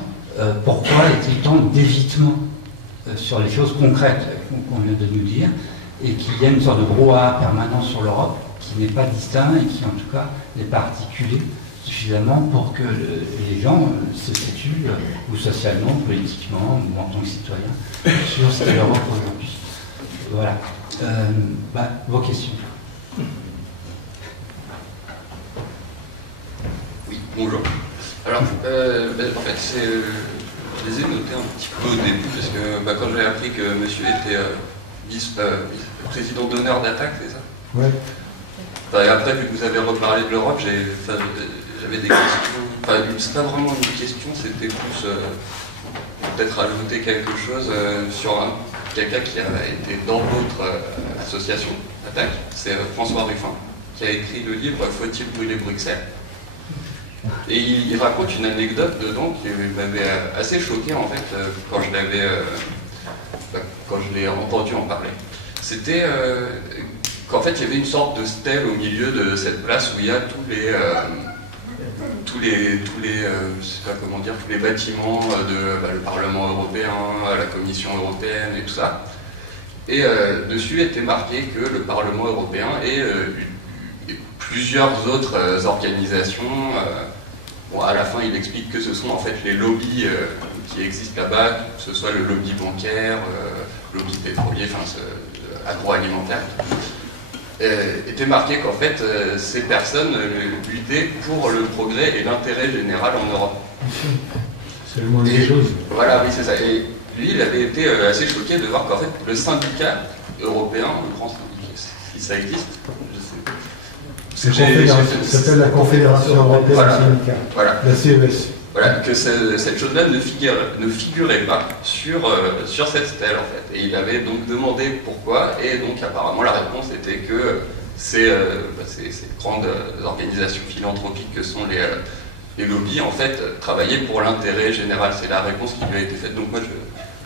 pourquoi est-il tant d'évitement sur les choses concrètes qu'on vient de nous dire, et qu'il y a une sorte de brouhaha permanent sur l'Europe qui n'est pas distinct et qui en tout cas n'est pas articulé suffisamment pour que les gens se situent, ou socialement, politiquement, ou en tant que citoyens, sur ce qu'est l'Europe aujourd'hui. Voilà. Vos questions. Oui, bonjour. Alors, en fait, je les ai notés un petit peu au début, parce que quand j'ai appris que monsieur était vice-président d'honneur d'Attaque, c'est ça? Ouais. Et après, vu que vous avez reparlé de l'Europe, j'avais des questions. Enfin, c'est pas vraiment une question, c'était plus peut-être rajouter quelque chose sur quelqu'un qui a été dans votre association, Attaque. C'est François Ruffin, qui a écrit le livre Faut-il brûler Bruxelles? Et il raconte une anecdote dedans qui m'avait assez choqué en fait quand je l'ai entendu en parler. C'était qu'en fait il y avait une sorte de stèle au milieu de cette place où il y a tous les je sais pas comment dire, tous les bâtiments le Parlement européen, la Commission européenne et tout ça. Et dessus était marqué que le Parlement européen et plusieurs autres organisations. À la fin, il explique que ce sont en fait les lobbies qui existent là-bas, que ce soit le lobby bancaire, le lobby pétrolier, enfin agroalimentaire. Était marqué qu'en fait, ces personnes luttaient pour le progrès et l'intérêt général en Europe. C'est le moins des choses. Voilà, oui, c'est ça. Et lui, il avait été assez choqué de voir qu'en fait, le syndicat européen, le grand syndicat, si ça existe, ça s'appelle la Confédération européenne des syndicats, la CES. Voilà, que cette chose-là ne figurait pas sur cette stèle en fait. Et il avait donc demandé pourquoi, et donc apparemment la réponse était que ces grandes organisations philanthropiques que sont les lobbies en fait travaillaient pour l'intérêt général. C'est la réponse qui lui a été faite. Donc moi,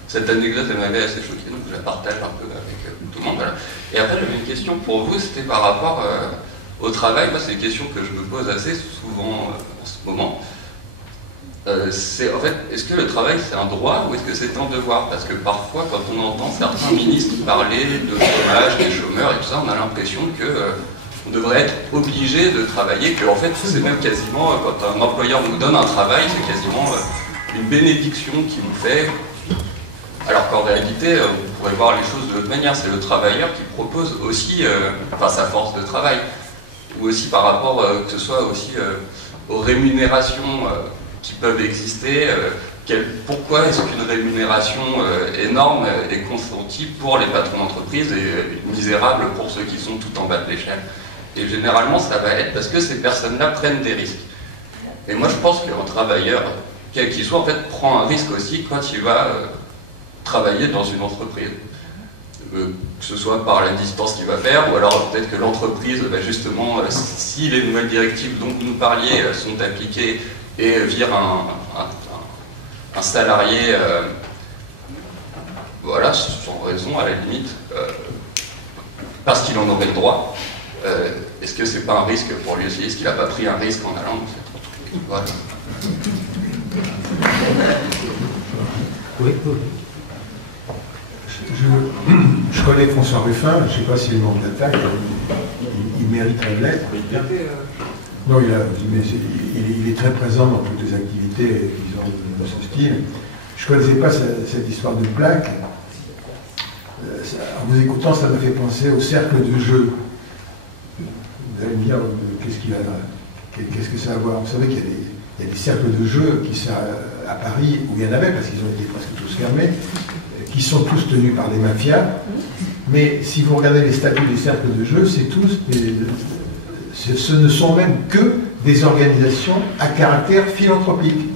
cette anecdote elle m'avait assez choqué, donc je la partage un peu avec tout le monde. Voilà. Et après j'avais une question pour vous, c'était par rapport au travail. Moi c'est une question que je me pose assez souvent en ce moment. C'est en fait, est-ce que le travail c'est un droit ou est-ce que c'est un devoir? Parce que parfois, quand on entend certains ministres parler de chômage, des chômeurs et tout ça, on a l'impression que on devrait être obligé de travailler, que en fait, c'est même quasiment, quand un employeur nous donne un travail, c'est quasiment une bénédiction qu'il nous fait. Alors qu'en réalité, vous pourrez voir les choses de l'autre manière, c'est le travailleur qui propose aussi sa force de travail, ou aussi par rapport, que ce soit aussi aux rémunérations qui peuvent exister. Pourquoi est-ce qu'une rémunération énorme est consentie pour les patrons d'entreprise et misérable pour ceux qui sont tout en bas de l'échelle? Et généralement, ça va être parce que ces personnes-là prennent des risques. Et moi, je pense qu'un travailleur, quel qu'il soit, en fait, prend un risque aussi quand il va travailler dans une entreprise. Que ce soit par la distance qu'il va faire, ou alors peut-être que l'entreprise, justement, si les nouvelles directives dont vous nous parliez sont appliquées et vire un salarié, voilà, sans raison à la limite, parce qu'il en aurait le droit, est-ce que c'est pas un risque pour lui aussi? Est-ce qu'il n'a pas pris un risque en allant? Voilà. Oui. Je connais François Ruffin, je ne sais pas s'il est membre d'Attaque, il mériterait de l'être. Non, il est très présent dans toutes les activités, disons, de ce style. Je ne connaissais pas cette histoire de plaque. En vous écoutant, ça m'a fait penser au cercle de jeu. Vous allez me dire, qu'est-ce que ça a à voir? Vous savez qu'il y a des cercles de jeu qui sont à Paris, où il y en avait, parce qu'ils ont été presque tous fermés, qui sont tous tenus par des mafias. Mais si vous regardez les statuts des cercles de jeu, ce ne sont même que des organisations à caractère philanthropique.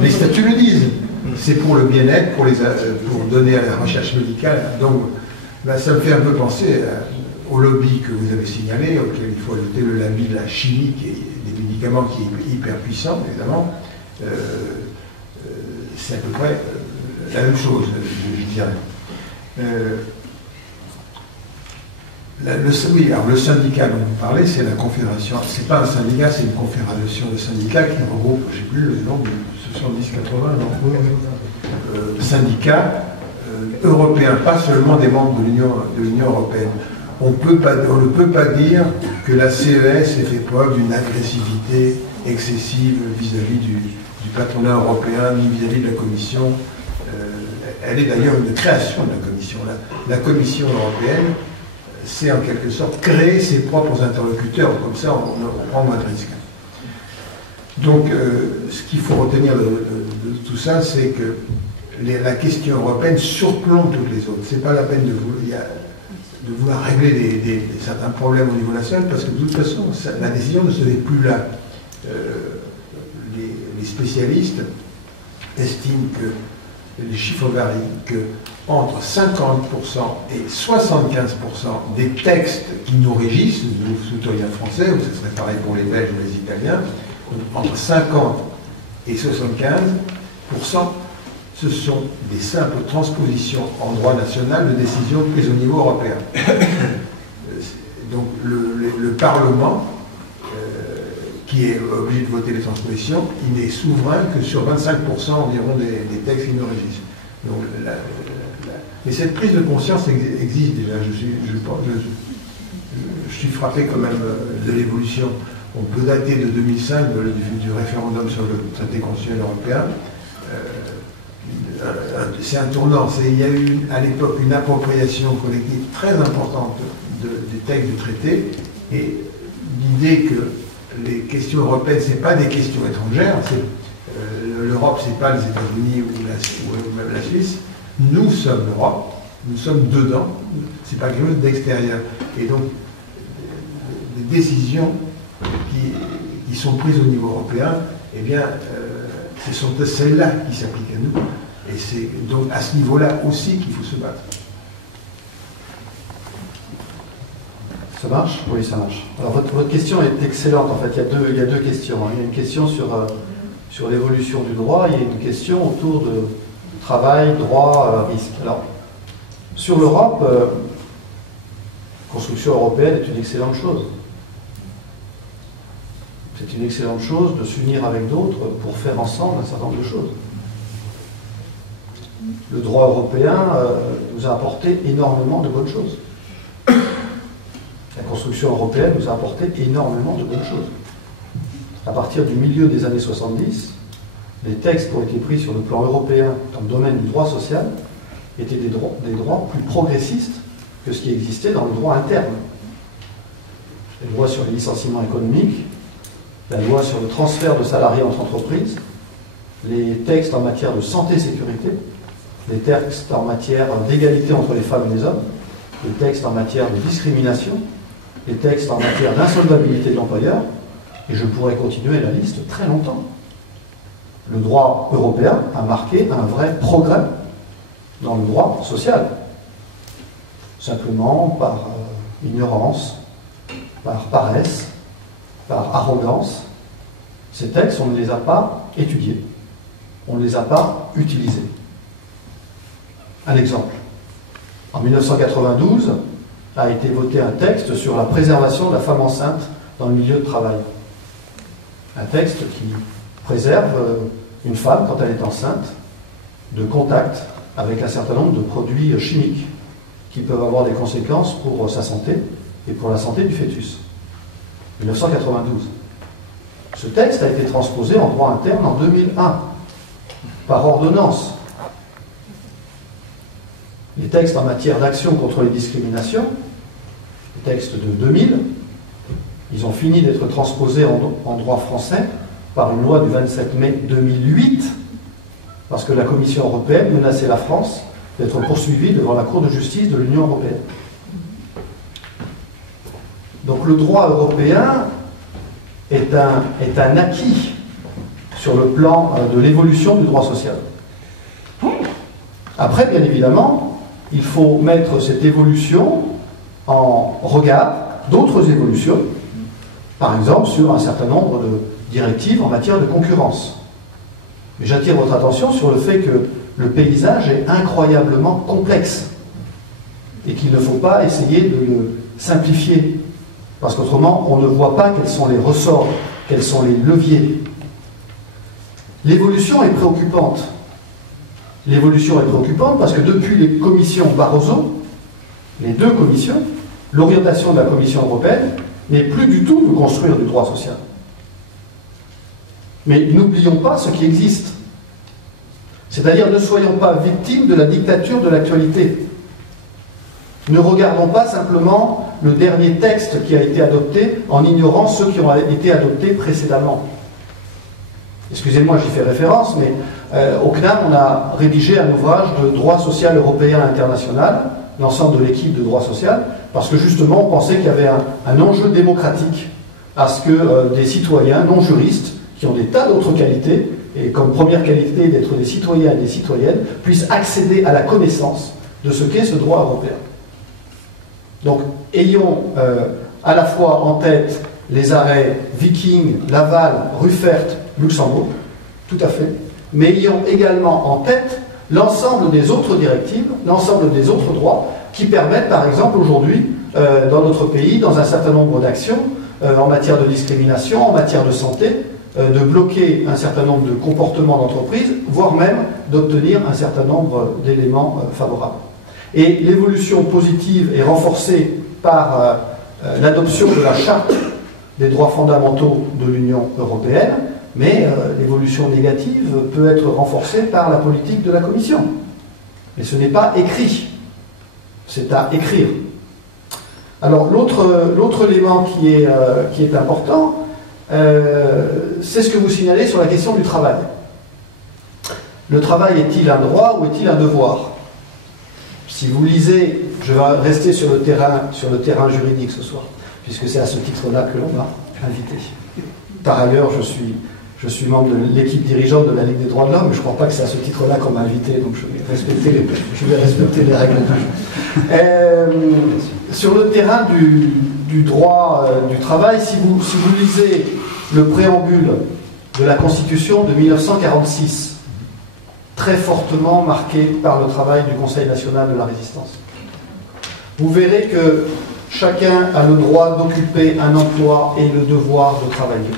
Les statuts le disent. C'est pour le bien-être, pour donner à la recherche médicale. Donc, ça me fait un peu penser au lobby que vous avez signalé, auquel il faut ajouter le lobby de la chimie, qui est des médicaments qui est hyper puissant, évidemment. C'est à peu près la même chose, je dirais. Oui, alors le syndicat dont vous parlez, c'est la confédération. C'est pas un syndicat, c'est une confédération de syndicats qui regroupe, je ne sais plus le nom, 70-80 syndicats européens, pas seulement des membres de l'Union européenne. On ne peut pas dire que la CES ait fait preuve d'une agressivité excessive vis-à-vis du patronat européen, ni vis-à-vis de la Commission. Elle est d'ailleurs une création de la Commission. La Commission européenne, c'est en quelque sorte créer ses propres interlocuteurs, comme ça on prend moins de risques. Donc ce qu'il faut retenir de tout ça, c'est que la question européenne surplombe toutes les autres. C'est pas la peine de vouloir régler certains problèmes au niveau national, parce que de toute façon, la décision ne se fait plus là. Les spécialistes estiment que les chiffres varient, que entre 50% et 75% des textes qui nous régissent, nous citoyens français, ou ce serait pareil pour les Belges ou les Italiens, entre 50 et 75%, ce sont des simples transpositions en droit national de décisions prises au niveau européen. Donc le Parlement, qui est obligé de voter les transpositions, il n'est souverain que sur 25% environ des textes qui nous régissent. Donc, mais cette prise de conscience existe déjà. Je suis frappé quand même de l'évolution. On peut dater de 2005, du référendum sur le traité constitutionnel européen. C'est un tournant. Il y a eu à l'époque une appropriation collective très importante des textes du traité, et l'idée que les questions européennes, ce n'est pas des questions étrangères, l'Europe, ce n'est pas les États-Unis ou même la Suisse. Nous sommes l'Europe, nous sommes dedans, ce n'est pas quelque chose d'extérieur. Et donc, des décisions qui sont prises au niveau européen, eh bien, ce sont celles-là qui s'appliquent à nous. Et c'est donc à ce niveau-là aussi qu'il faut se battre. Ça marche? Oui, ça marche. Alors votre question est excellente. En fait, il y a deux questions. Il y a une question sur l'évolution du droit, il y a une question autour de travail, droit, risque. Alors, sur l'Europe, construction européenne est une excellente chose. C'est une excellente chose de s'unir avec d'autres pour faire ensemble un certain nombre de choses. Le droit européen nous a apporté énormément de bonnes choses. La construction européenne nous a apporté énormément de bonnes choses. À partir du milieu des années 70, les textes qui ont été pris sur le plan européen dans le domaine du droit social étaient des droits plus progressistes que ce qui existait dans le droit interne. Les lois sur les licenciements économiques, la loi sur le transfert de salariés entre entreprises, les textes en matière de santé-sécurité, les textes en matière d'égalité entre les femmes et les hommes, les textes en matière de discrimination, les textes en matière d'insolvabilité de l'employeur, et je pourrais continuer la liste très longtemps. Le droit européen a marqué un vrai progrès dans le droit social. Simplement par ignorance, par paresse, par arrogance, ces textes, on ne les a pas étudiés, on ne les a pas utilisés. Un exemple. En 1992, a été voté un texte sur la préservation de la femme enceinte dans le milieu de travail. Un texte qui préserve une femme, quand elle est enceinte, de contact avec un certain nombre de produits chimiques qui peuvent avoir des conséquences pour sa santé et pour la santé du fœtus. 1992. Ce texte a été transposé en droit interne en 2001, par ordonnance. Les textes en matière d'action contre les discriminations, les textes de 2000, ils ont fini d'être transposés en droit français par une loi du 27 mai 2008, parce que la Commission européenne menaçait la France d'être poursuivie devant la Cour de justice de l'Union européenne. Donc le droit européen est un acquis sur le plan de l'évolution du droit social. Après, bien évidemment, il faut mettre cette évolution en regard d'autres évolutions, par exemple sur un certain nombre de directives en matière de concurrence. Mais j'attire votre attention sur le fait que le paysage est incroyablement complexe et qu'il ne faut pas essayer de le simplifier, parce qu'autrement on ne voit pas quels sont les ressorts, quels sont les leviers. L'évolution est préoccupante. L'évolution est préoccupante parce que depuis les commissions Barroso, les deux commissions, l'orientation de la Commission européenne n'est plus du tout de construire du droit social. Mais n'oublions pas ce qui existe. C'est-à-dire, ne soyons pas victimes de la dictature de l'actualité. Ne regardons pas simplement le dernier texte qui a été adopté en ignorant ceux qui ont été adoptés précédemment. Excusez-moi, j'y fais référence, mais au CNAM, on a rédigé un ouvrage de droit social européen international, l'ensemble de l'équipe de droit social, parce que justement, on pensait qu'il y avait un enjeu démocratique à ce que des citoyens non juristes, qui ont des tas d'autres qualités, et comme première qualité d'être des citoyens et des citoyennes, puissent accéder à la connaissance de ce qu'est ce droit européen. Donc, ayons à la fois en tête les arrêts Viking, Laval, Ruffert, Luxembourg, tout à fait, mais ayons également en tête l'ensemble des autres directives, l'ensemble des autres droits qui permettent, par exemple, aujourd'hui, dans notre pays, dans un certain nombre d'actions, en matière de discrimination, en matière de santé, de bloquer un certain nombre de comportements d'entreprise, voire même d'obtenir un certain nombre d'éléments favorables. Et l'évolution positive est renforcée par l'adoption de la Charte des droits fondamentaux de l'Union européenne, mais l'évolution négative peut être renforcée par la politique de la Commission. Mais ce n'est pas écrit, c'est à écrire. Alors l'autre élément qui est important, c'est ce que vous signalez sur la question du travail. Le travail est-il un droit ou est-il un devoir? Si vous lisez, je vais rester sur le terrain juridique ce soir, puisque c'est à ce titre-là que l'on m'a invité. Par ailleurs, je suis membre de l'équipe dirigeante de la Ligue des droits de l'homme, mais je ne crois pas que c'est à ce titre-là qu'on m'a invité, donc je vais respecter les règles du jeu. Sur le terrain du droit du travail, si vous lisez le préambule de la Constitution de 1946, très fortement marqué par le travail du Conseil national de la résistance, vous verrez que chacun a le droit d'occuper un emploi et le devoir de travailler.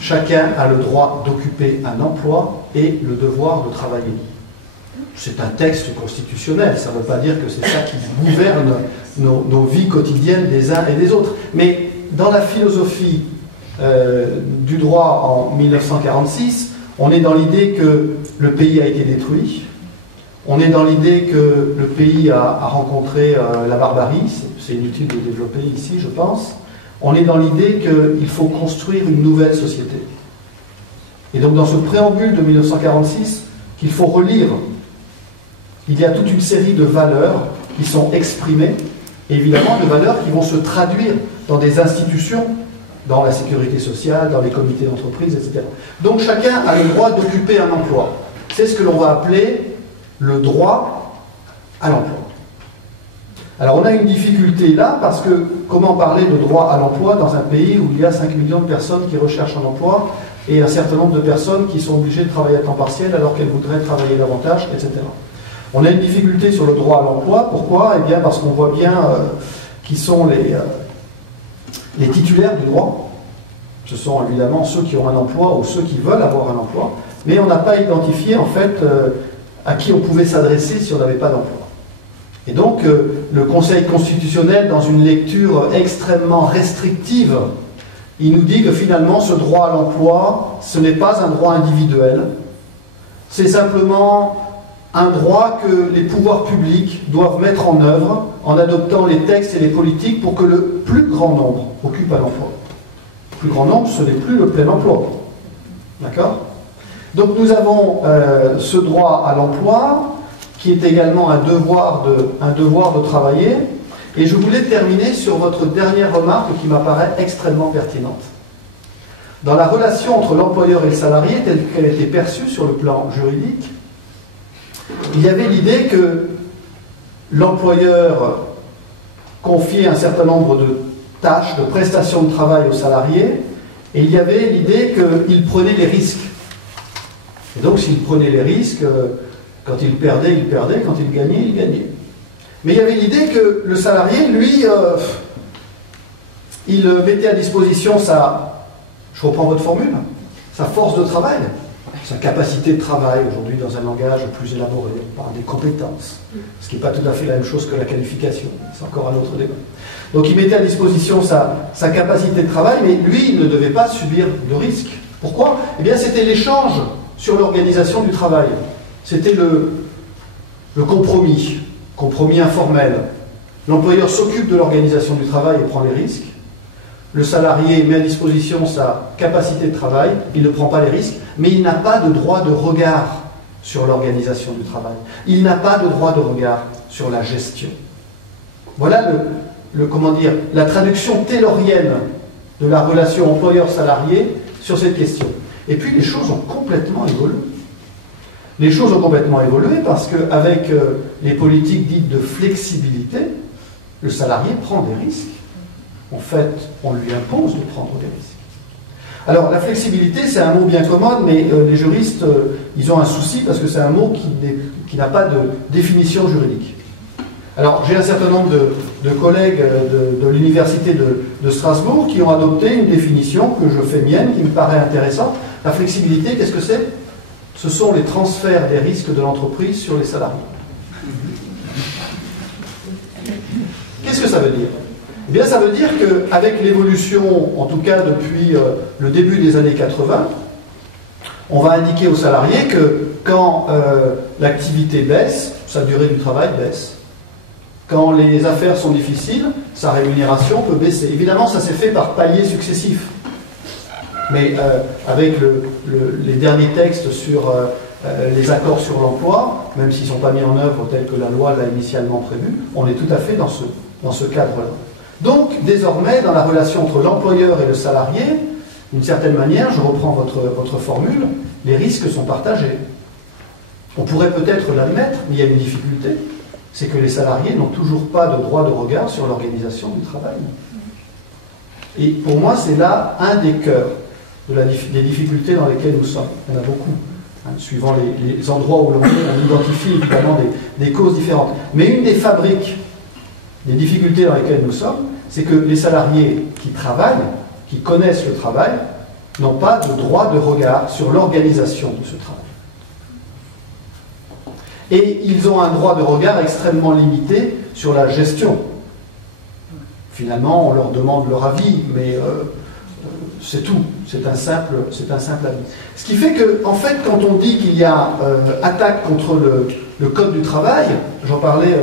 Chacun a le droit d'occuper un emploi et le devoir de travailler. C'est un texte constitutionnel, ça ne veut pas dire que c'est ça qui gouverne nos vies quotidiennes des uns et des autres. Mais dans la philosophie du droit en 1946, on est dans l'idée que le pays a été détruit, on est dans l'idée que le pays a rencontré la barbarie, c'est inutile de développer ici, je pense. On est dans l'idée qu'il faut construire une nouvelle société. Et donc dans ce préambule de 1946, qu'il faut relire, il y a toute une série de valeurs qui sont exprimées, évidemment de valeurs qui vont se traduire dans des institutions, dans la sécurité sociale, dans les comités d'entreprise, etc. Donc chacun a le droit d'occuper un emploi. C'est ce que l'on va appeler le droit à l'emploi. Alors on a une difficulté là, parce que comment parler de droit à l'emploi dans un pays où il y a 5 millions de personnes qui recherchent un emploi et un certain nombre de personnes qui sont obligées de travailler à temps partiel alors qu'elles voudraient travailler davantage, etc. On a une difficulté sur le droit à l'emploi. Pourquoi? Eh bien parce qu'on voit bien qui sont les titulaires du droit. Ce sont évidemment ceux qui ont un emploi ou ceux qui veulent avoir un emploi. Mais on n'a pas identifié en fait à qui on pouvait s'adresser si on n'avait pas d'emploi. Et donc le Conseil constitutionnel, dans une lecture extrêmement restrictive, il nous dit que finalement ce droit à l'emploi, ce n'est pas un droit individuel, c'est simplement un droit que les pouvoirs publics doivent mettre en œuvre en adoptant les textes et les politiques pour que le plus grand nombre occupe un emploi. Le plus grand nombre, ce n'est plus le plein emploi. D'accord? Donc nous avons ce droit à l'emploi, qui est également un devoir de travailler. Et je voulais terminer sur votre dernière remarque qui m'apparaît extrêmement pertinente. Dans la relation entre l'employeur et le salarié, telle qu'elle était perçue sur le plan juridique, il y avait l'idée que l'employeur confiait un certain nombre de tâches, de prestations de travail aux salariés, et il y avait l'idée qu'il prenait les risques. Et donc s'il prenait les risques, quand il perdait, il perdait, quand il gagnait, il gagnait. Mais il y avait l'idée que le salarié, lui, il mettait à disposition je reprends votre formule, sa force de travail, sa capacité de travail, aujourd'hui dans un langage plus élaboré, on parle des compétences, ce qui n'est pas tout à fait la même chose que la qualification, c'est encore un autre débat. Donc il mettait à disposition sa capacité de travail, mais lui, il ne devait pas subir de risque. Pourquoi? Eh bien, c'était l'échange sur l'organisation du travail. C'était le compromis informel. L'employeur s'occupe de l'organisation du travail et prend les risques. Le salarié met à disposition sa capacité de travail, il ne prend pas les risques, mais il n'a pas de droit de regard sur l'organisation du travail. Il n'a pas de droit de regard sur la gestion. Voilà la traduction taylorienne de la relation employeur-salarié sur cette question. Et puis les choses ont complètement évolué. Les choses ont complètement évolué parce qu'avec les politiques dites de flexibilité, le salarié prend des risques. En fait, on lui impose de prendre des risques. Alors, la flexibilité, c'est un mot bien commode, mais les juristes, ils ont un souci parce que c'est un mot qui n'a pas de définition juridique. Alors, j'ai un certain nombre de collègues de l'université de Strasbourg qui ont adopté une définition que je fais mienne, qui me paraît intéressante. La flexibilité, qu'est-ce que c'est? Ce sont les transferts des risques de l'entreprise sur les salariés. Qu'est-ce que ça veut dire? Eh bien, ça veut dire qu'avec l'évolution, en tout cas depuis le début des années 80, on va indiquer aux salariés que quand l'activité baisse, sa durée du travail baisse. Quand les affaires sont difficiles, sa rémunération peut baisser. Évidemment, ça s'est fait par paliers successifs. Mais avec les derniers textes sur les accords sur l'emploi, même s'ils ne sont pas mis en œuvre tel que la loi l'a initialement prévu, on est tout à fait dans ce cadre-là. Donc, désormais, dans la relation entre l'employeur et le salarié, d'une certaine manière, je reprends votre formule, les risques sont partagés. On pourrait peut-être l'admettre, mais il y a une difficulté, c'est que les salariés n'ont toujours pas de droit de regard sur l'organisation du travail. Et pour moi, c'est là un des cœurs des difficultés dans lesquelles nous sommes. Il y en a beaucoup, suivant les endroits où l'on est, on identifie évidemment des causes différentes. Mais une des fabriques des difficultés dans lesquelles nous sommes, c'est que les salariés qui travaillent, qui connaissent le travail, n'ont pas de droit de regard sur l'organisation de ce travail. Et ils ont un droit de regard extrêmement limité sur la gestion. Finalement, on leur demande leur avis, mais c'est tout. C'est un simple avis. Ce qui fait que, en fait, quand on dit qu'il y a attaque contre le Code du travail, j'en parlais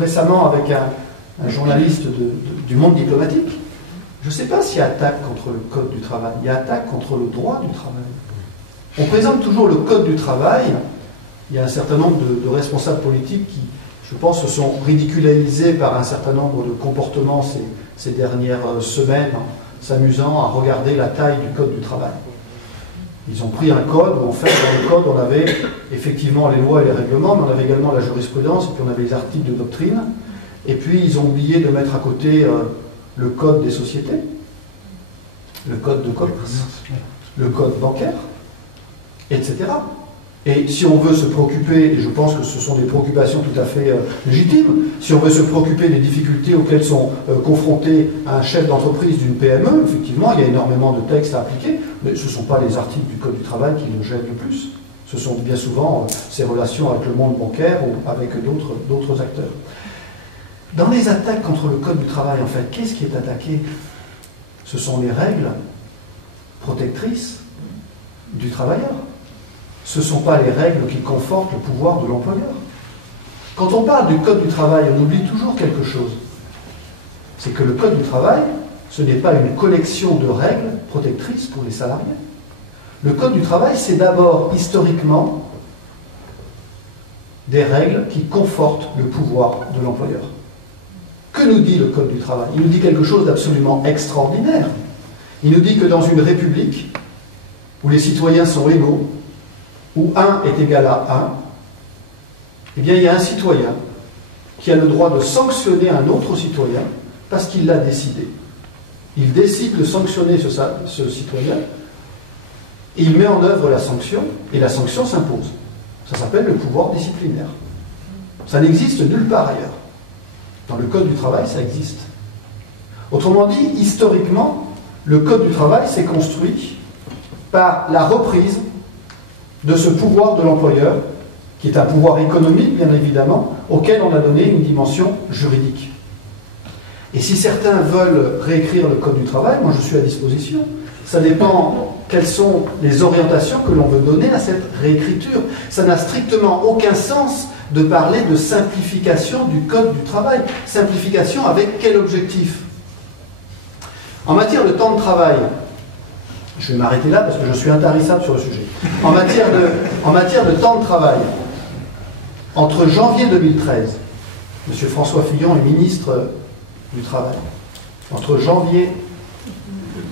récemment avec un journaliste du monde diplomatique, je ne sais pas s'il y a attaque contre le Code du travail, il y a attaque contre le droit du travail. On présente toujours le Code du travail, il y a un certain nombre de responsables politiques qui, je pense, se sont ridiculisés par un certain nombre de comportements ces dernières semaines, s'amusant à regarder la taille du Code du travail. Ils ont pris un code où, en fait, dans le code, on avait effectivement les lois et les règlements, mais on avait également la jurisprudence, et puis on avait les articles de doctrine. Et puis, ils ont oublié de mettre à côté le code des sociétés, le code de commerce, le code bancaire, etc. Et si on veut se préoccuper, et je pense que ce sont des préoccupations tout à fait légitimes, si on veut se préoccuper des difficultés auxquelles sont confrontés un chef d'entreprise d'une PME, effectivement, il y a énormément de textes à appliquer, mais ce ne sont pas les articles du Code du travail qui le gênent le plus. Ce sont bien souvent ses relations avec le monde bancaire ou avec d'autres acteurs. Dans les attaques contre le Code du travail, en fait, qu'est-ce qui est attaqué? Ce sont les règles protectrices du travailleur. Ce ne sont pas les règles qui confortent le pouvoir de l'employeur. Quand on parle du Code du travail, on oublie toujours quelque chose. C'est que le Code du travail, ce n'est pas une collection de règles protectrices pour les salariés. Le Code du travail, c'est d'abord, historiquement, des règles qui confortent le pouvoir de l'employeur. Que nous dit le Code du travail? Il nous dit quelque chose d'absolument extraordinaire. Il nous dit que dans une république où les citoyens sont égaux, où 1 est égal à 1, eh bien il y a un citoyen qui a le droit de sanctionner un autre citoyen parce qu'il l'a décidé. Il décide de sanctionner ce citoyen, et il met en œuvre la sanction, et la sanction s'impose. Ça s'appelle le pouvoir disciplinaire. Ça n'existe nulle part ailleurs. Dans le Code du travail, ça existe. Autrement dit, historiquement, le Code du travail s'est construit par la reprise de ce pouvoir de l'employeur, qui est un pouvoir économique, bien évidemment, auquel on a donné une dimension juridique. Et si certains veulent réécrire le Code du travail, moi je suis à disposition. Ça dépend quelles sont les orientations que l'on veut donner à cette réécriture. Ça n'a strictement aucun sens de parler de simplification du Code du travail. Simplification avec quel objectif? En matière de temps de travail, je vais m'arrêter là parce que je suis intarissable sur le sujet. En matière de temps de travail, entre janvier 2013, M. François Fillon est ministre du Travail, entre janvier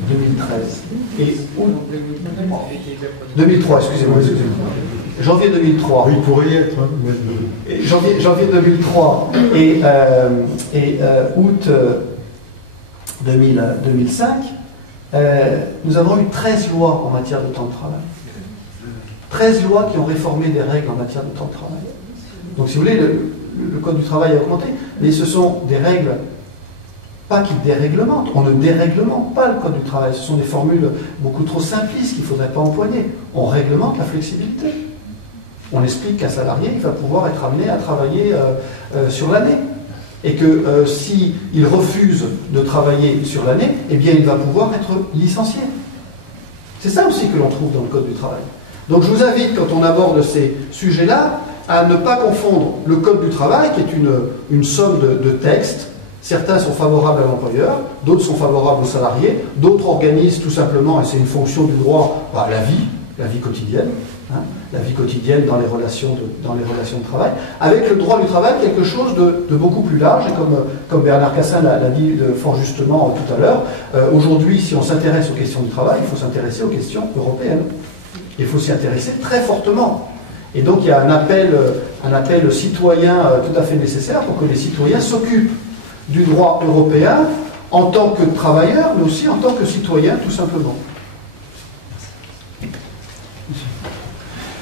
2013 et août 2003, excusez-moi. Janvier 2003. Il pourrait y être. Janvier 2003 et août 2005, nous avons eu 13 lois en matière de temps de travail. 13 lois qui ont réformé des règles en matière de temps de travail. Donc, si vous voulez, le Code du travail a augmenté, mais ce sont des règles, pas qui déréglementent. On ne déréglemente pas le Code du travail. Ce sont des formules beaucoup trop simplistes qu'il ne faudrait pas employer. On réglemente la flexibilité. On explique qu'un salarié il va pouvoir être amené à travailler sur l'année. Et que s'il refuse de travailler sur l'année, eh bien il va pouvoir être licencié. C'est ça aussi que l'on trouve dans le Code du travail. Donc je vous invite, quand on aborde ces sujets-là, à ne pas confondre le Code du travail, qui est une somme de textes. Certains sont favorables à l'employeur, d'autres sont favorables aux salariés, d'autres organisent tout simplement, et c'est une fonction du droit, la vie quotidienne. La vie quotidienne dans les relations de travail, avec le droit du travail, quelque chose de beaucoup plus large, et comme Bernard Cassin l'a dit fort justement tout à l'heure, aujourd'hui, si on s'intéresse aux questions du travail, il faut s'intéresser aux questions européennes. Il faut s'y intéresser très fortement. Et donc il y a un appel citoyen tout à fait nécessaire pour que les citoyens s'occupent du droit européen en tant que travailleurs, mais aussi en tant que citoyens, tout simplement.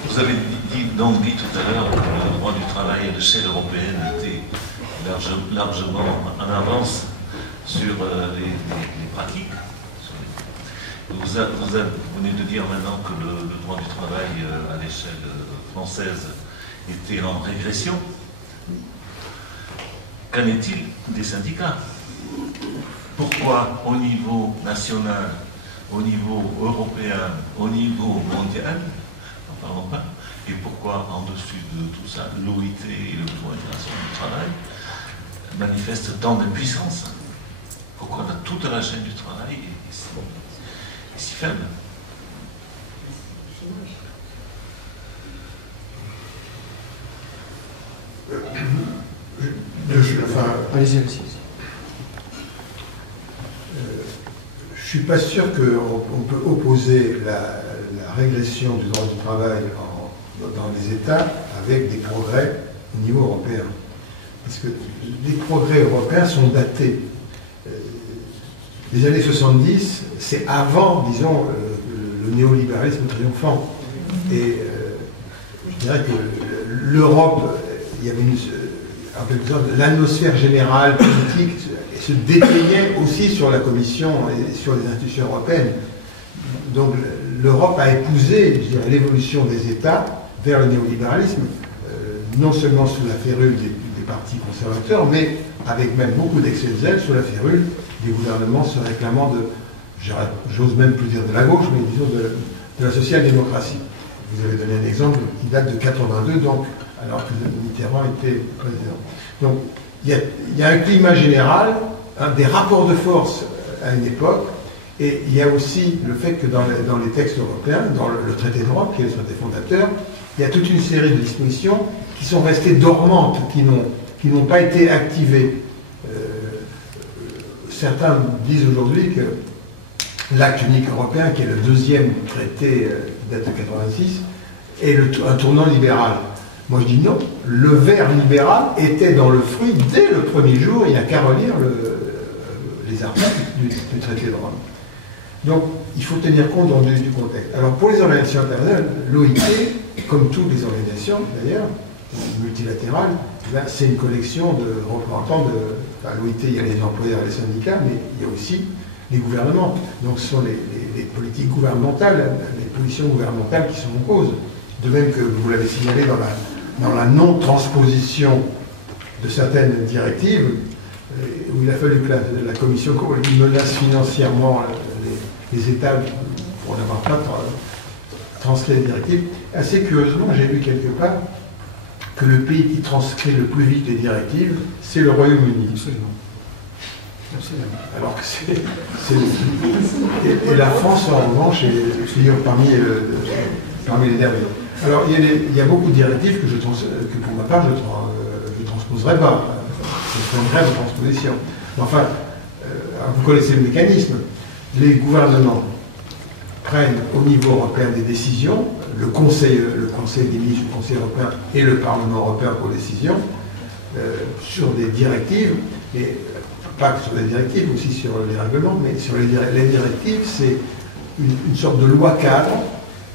Vous avez dit tout à l'heure que le droit du travail à l'échelle européenne était largement en avance sur les pratiques. Vous venez de dire maintenant que le droit du travail à l'échelle française était en régression. Qu'en est-il des syndicats? Pourquoi au niveau national, au niveau européen, au niveau mondial, n'en parlons pas, et pourquoi en dessus de tout ça, l'OIT et le Bureau international du travail manifestent tant d'impuissance? Pourquoi toute la chaîne du travail est si faible? Allez-y. Je ne suis pas sûr qu'on peut opposer la régression du droit du travail dans les États avec des progrès au niveau européen. Parce que les progrès européens sont datés. Les années 70, c'est avant, disons, le néolibéralisme triomphant. Et dirais que l'Europe, il y avait en quelque sorte, l'atmosphère générale politique se déteignait aussi sur la Commission et sur les institutions européennes. Donc l'Europe a épousé, je dirais, l'évolution des États vers le néolibéralisme, non seulement sous la férule des partis conservateurs, mais avec même beaucoup d'excès de zèle sous la férule des gouvernements se réclamant de, j'ose même plus dire de la gauche, mais disons de la social-démocratie. Vous avez donné un exemple qui date de 82, donc, alors que Mitterrand était président. Donc, il y a un climat général, des rapports de force à une époque, et il y a aussi le fait que dans les textes européens, dans le traité d'Europe, qui est le traité fondateur, il y a toute une série de dispositions qui sont restées dormantes, qui n'ont pas été activées. Certains disent aujourd'hui que l'acte unique européen, qui est le deuxième traité qui date de 86, est un tournant libéral. Moi je dis non, le ver libéral était dans le fruit dès le premier jour, il n'y a qu'à relire les articles du traité de Rome. Donc il faut tenir compte du contexte. Alors pour les organisations internationales, l'OIT, comme toutes les organisations d'ailleurs, multilatérales, c'est une collection de représentants de... Enfin, l'OIT, il y a les employeurs et les syndicats, mais il y a aussi les gouvernements. Donc ce sont les politiques gouvernementales, les positions gouvernementales qui sont en cause. De même que vous l'avez signalé dans la non-transposition de certaines directives, où il a fallu que la Commission menace financièrement les États pour n'avoir pas transcrit les directives. Assez curieusement, j'ai lu quelque part que le pays qui transcrit le plus vite les directives, c'est le Royaume-Uni. Absolument. Absolument. Alors que c'est et la France, en revanche, figure parmi les derniers. Alors, il y a beaucoup de directives que pour ma part, je ne transposerai pas. C'est une grève de transposition. Enfin, vous connaissez le mécanisme. Les gouvernements prennent au niveau européen des décisions, le Conseil des ministres du Conseil européen et le Parlement européen pour décision, sur des directives, et pas que sur les directives, aussi sur les règlements, mais sur les directives, c'est une sorte de loi cadre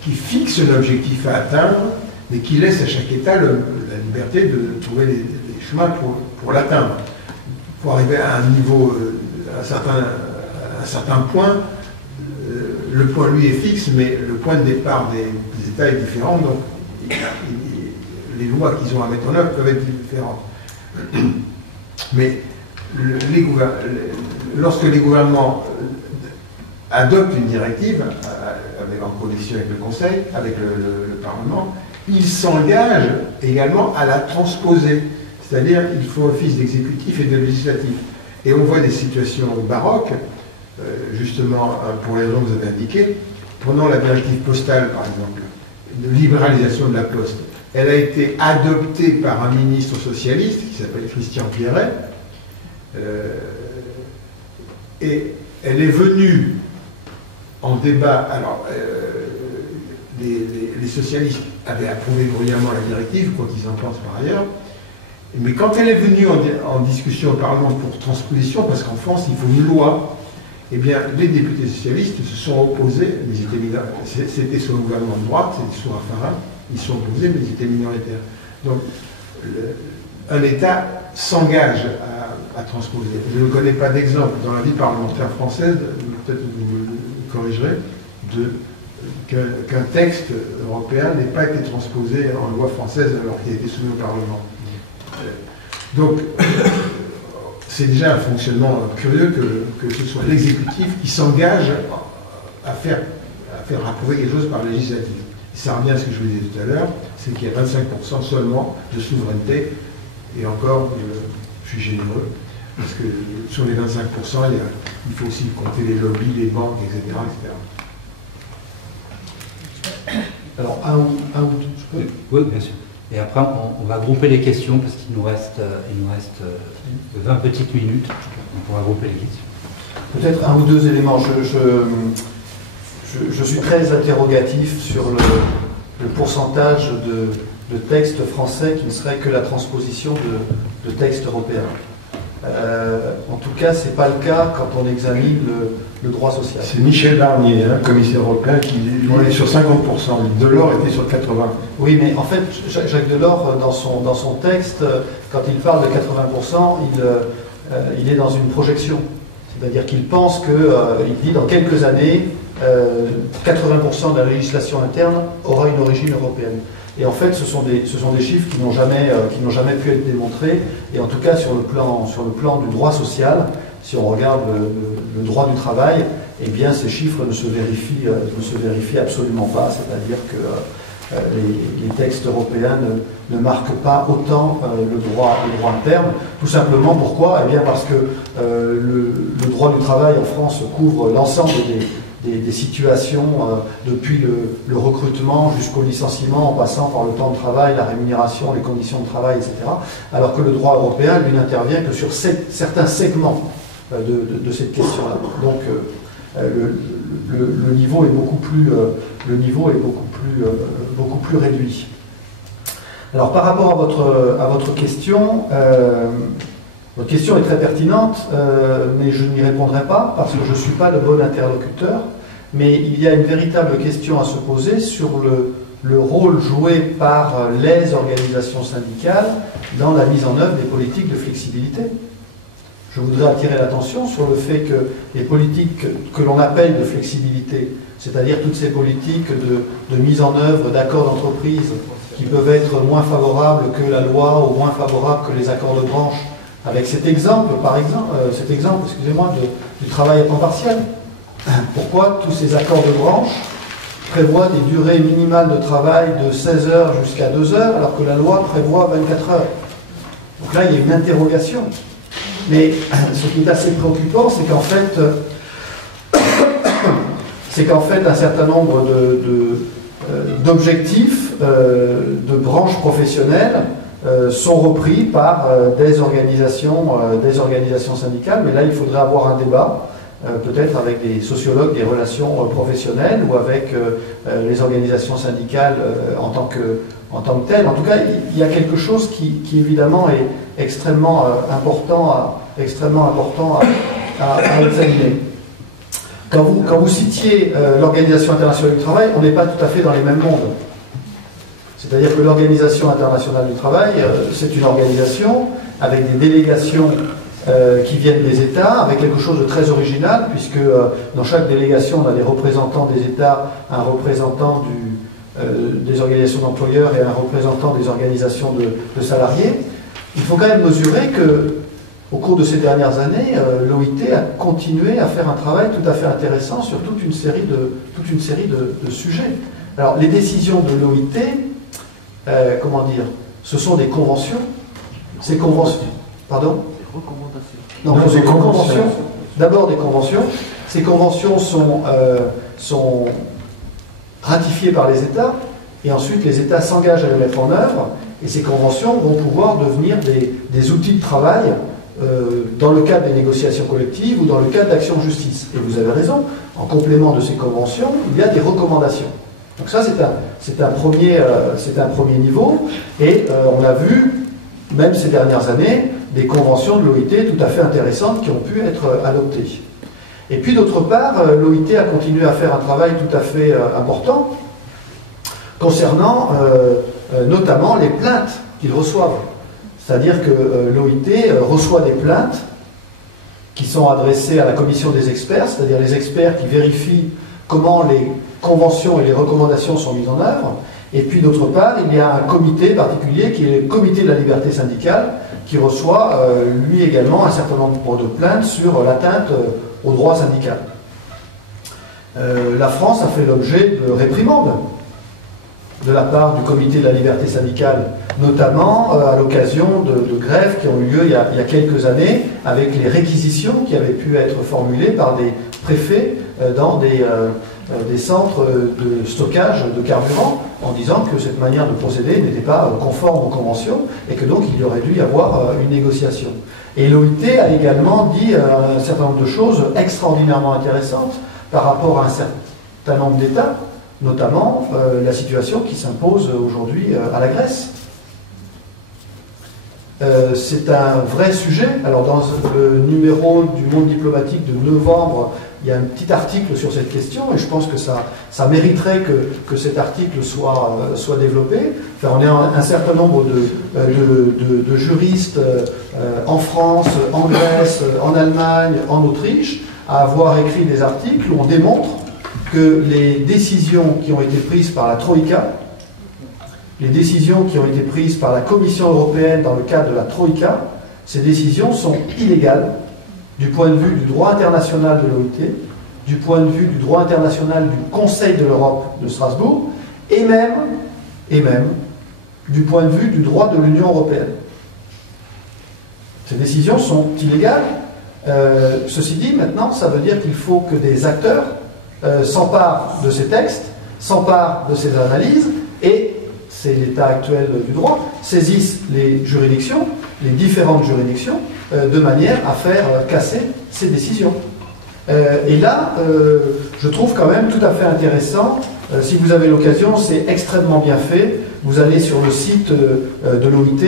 qui fixe l'objectif à atteindre, mais qui laisse à chaque État la liberté de trouver les chemins pour l'atteindre. Pour arriver à un niveau, à un certain point, le point, lui, est fixe, mais le point de départ des États est différent, donc les lois qu'ils ont à mettre en œuvre peuvent être différentes. Mais lorsque les gouvernements adoptent une directive, en coalition avec le Conseil, avec le Parlement, ils s'engagent également à la transposer. C'est-à-dire qu'ils font office d'exécutif et de législatif. Et on voit des situations baroques, justement pour les raisons que vous avez indiquées. Prenons la directive postale, par exemple, de libéralisation de la poste. Elle a été adoptée par un ministre socialiste qui s'appelle Christian Pierret, et elle est venue en débat. Alors, les socialistes avaient approuvé bruyamment la directive, quoi qu'ils en pensent par ailleurs, mais quand elle est venue en discussion au Parlement pour transposition, parce qu'en France il faut une loi, eh bien les députés socialistes se sont opposés, c'était sous le gouvernement de droite, c'était sous Raffarin, ils se sont opposés, mais ils étaient minoritaires. Donc un État s'engage à transposer. Je ne connais pas d'exemple dans la vie parlementaire française, peut-être vous me corrigerez, qu'un texte européen n'ait pas été transposé en loi française alors qu'il a été soumis au Parlement. Donc, c'est déjà un fonctionnement curieux que ce soit l'exécutif qui s'engage à faire approuver quelque chose par législative. Ça revient à ce que je vous disais tout à l'heure, c'est qu'il y a 25% seulement de souveraineté, et encore, je suis généreux, parce que sur les 25%, il faut aussi compter les lobbies, les banques, etc. Alors, un ou deux, je peux? Oui, bien sûr. Et après, on va grouper les questions parce qu'il nous reste 20 petites minutes. On pourra grouper les questions. Peut-être un ou deux éléments. Je suis très interrogatif sur le pourcentage de textes français qui ne serait que la transposition de textes européens. En tout cas, ce n'est pas le cas quand on examine le droit social. C'est Michel Barnier, commissaire européen, qui est sur 50%. Delors était sur 80%. Oui, mais en fait, Jacques Delors, dans son texte, quand il parle de 80%, il est dans une projection. C'est-à-dire qu'il pense il dit dans quelques années, 80% de la législation interne aura une origine européenne. Et en fait, ce sont des chiffres qui n'ont jamais pu être démontrés. Et en tout cas, sur le plan du droit social, si on regarde le droit du travail, eh bien, ces chiffres ne se vérifient absolument pas. C'est-à-dire que les textes européens ne marquent pas autant le droit interne. Tout simplement, pourquoi? Eh bien, parce que le droit du travail en France couvre l'ensemble des situations, depuis le recrutement jusqu'au licenciement, en passant par le temps de travail, la rémunération, les conditions de travail, etc. Alors que le droit européen, lui, n'intervient que sur certains segments de cette question-là. Donc, le niveau est beaucoup plus réduit. Alors, par rapport à votre question, votre question est très pertinente, mais je n'y répondrai pas parce que je ne suis pas le bon interlocuteur. Mais il y a une véritable question à se poser sur le rôle joué par les organisations syndicales dans la mise en œuvre des politiques de flexibilité. Je voudrais attirer l'attention sur le fait que les politiques que l'on appelle de flexibilité, c'est-à-dire toutes ces politiques de mise en œuvre d'accords d'entreprise qui peuvent être moins favorables que la loi ou moins favorables que les accords de branche, avec cet exemple, excusez-moi, du travail à temps partiel. Pourquoi tous ces accords de branche prévoient des durées minimales de travail de 16 heures jusqu'à 2 heures, alors que la loi prévoit 24 heures? Donc là, il y a une interrogation. Mais ce qui est assez préoccupant, c'est qu'en fait, un certain nombre d'objectifs de branches professionnelles sont repris par des organisations syndicales. Mais là, il faudrait avoir un débat, peut-être avec des sociologues des relations professionnelles ou avec les organisations syndicales en tant que telles. En tout cas, il y a quelque chose qui évidemment est extrêmement important à examiner. Quand vous citiez l'Organisation internationale du travail, on n'est pas tout à fait dans les mêmes mondes. C'est-à-dire que l'Organisation internationale du travail, c'est une organisation avec des délégations qui viennent des États, avec quelque chose de très original, puisque dans chaque délégation, on a des représentants des États, un représentant des organisations d'employeurs et un représentant des organisations de salariés. Il faut quand même mesurer que, au cours de ces dernières années, l'OIT a continué à faire un travail tout à fait intéressant sur toute une série de sujets. Alors, les décisions de l'OIT, ce sont des conventions. Ces conventions. Pardon ? Des recommandations. Non, des conventions. D'abord des conventions. Ces conventions sont ratifiées par les États, et ensuite les États s'engagent à les mettre en œuvre, et ces conventions vont pouvoir devenir des outils de travail dans le cadre des négociations collectives ou dans le cadre d'actions de justice. Et vous avez raison, en complément de ces conventions, il y a des recommandations. Donc ça, c'est un premier niveau, et on a vu, même ces dernières années, des conventions de l'OIT tout à fait intéressantes qui ont pu être adoptées. Et puis d'autre part, l'OIT a continué à faire un travail tout à fait important concernant notamment les plaintes qu'ils reçoivent. C'est-à-dire que l'OIT reçoit des plaintes qui sont adressées à la commission des experts, c'est-à-dire les experts qui vérifient comment les conventions et les recommandations sont mises en œuvre. Et puis d'autre part, il y a un comité particulier qui est le comité de la liberté syndicale qui reçoit lui également un certain nombre de plaintes sur l'atteinte au droit syndical. La France a fait l'objet de réprimandes de la part du comité de la liberté syndicale, notamment à l'occasion de grèves qui ont eu lieu il y a quelques années, avec les réquisitions qui avaient pu être formulées par des préfets dans des centres de stockage de carburant, en disant que cette manière de procéder n'était pas conforme aux conventions et que donc il y aurait dû y avoir une négociation. Et l'OIT a également dit un certain nombre de choses extraordinairement intéressantes par rapport à un certain nombre d'États, notamment la situation qui s'impose aujourd'hui à la Grèce. C'est un vrai sujet. Alors dans le numéro du Monde diplomatique de novembre, il y a un petit article sur cette question et je pense que ça mériterait que cet article soit développé. Enfin, on est un certain nombre de juristes en France, en Grèce, en Allemagne, en Autriche à avoir écrit des articles où on démontre que les décisions qui ont été prises par la Troïka, les décisions qui ont été prises par la Commission européenne dans le cadre de la Troïka, ces décisions sont illégales du point de vue du droit international de l'OIT, du point de vue du droit international du Conseil de l'Europe de Strasbourg, et même du point de vue du droit de l'Union européenne. Ces décisions sont illégales. Ceci dit, maintenant, ça veut dire qu'il faut que des acteurs s'emparent de ces textes, s'emparent de ces analyses, et c'est l'état actuel du droit, saisissent les juridictions, les différentes juridictions, de manière à faire casser ces décisions. Et là, je trouve quand même tout à fait intéressant, si vous avez l'occasion, c'est extrêmement bien fait, vous allez sur le site de l'OIT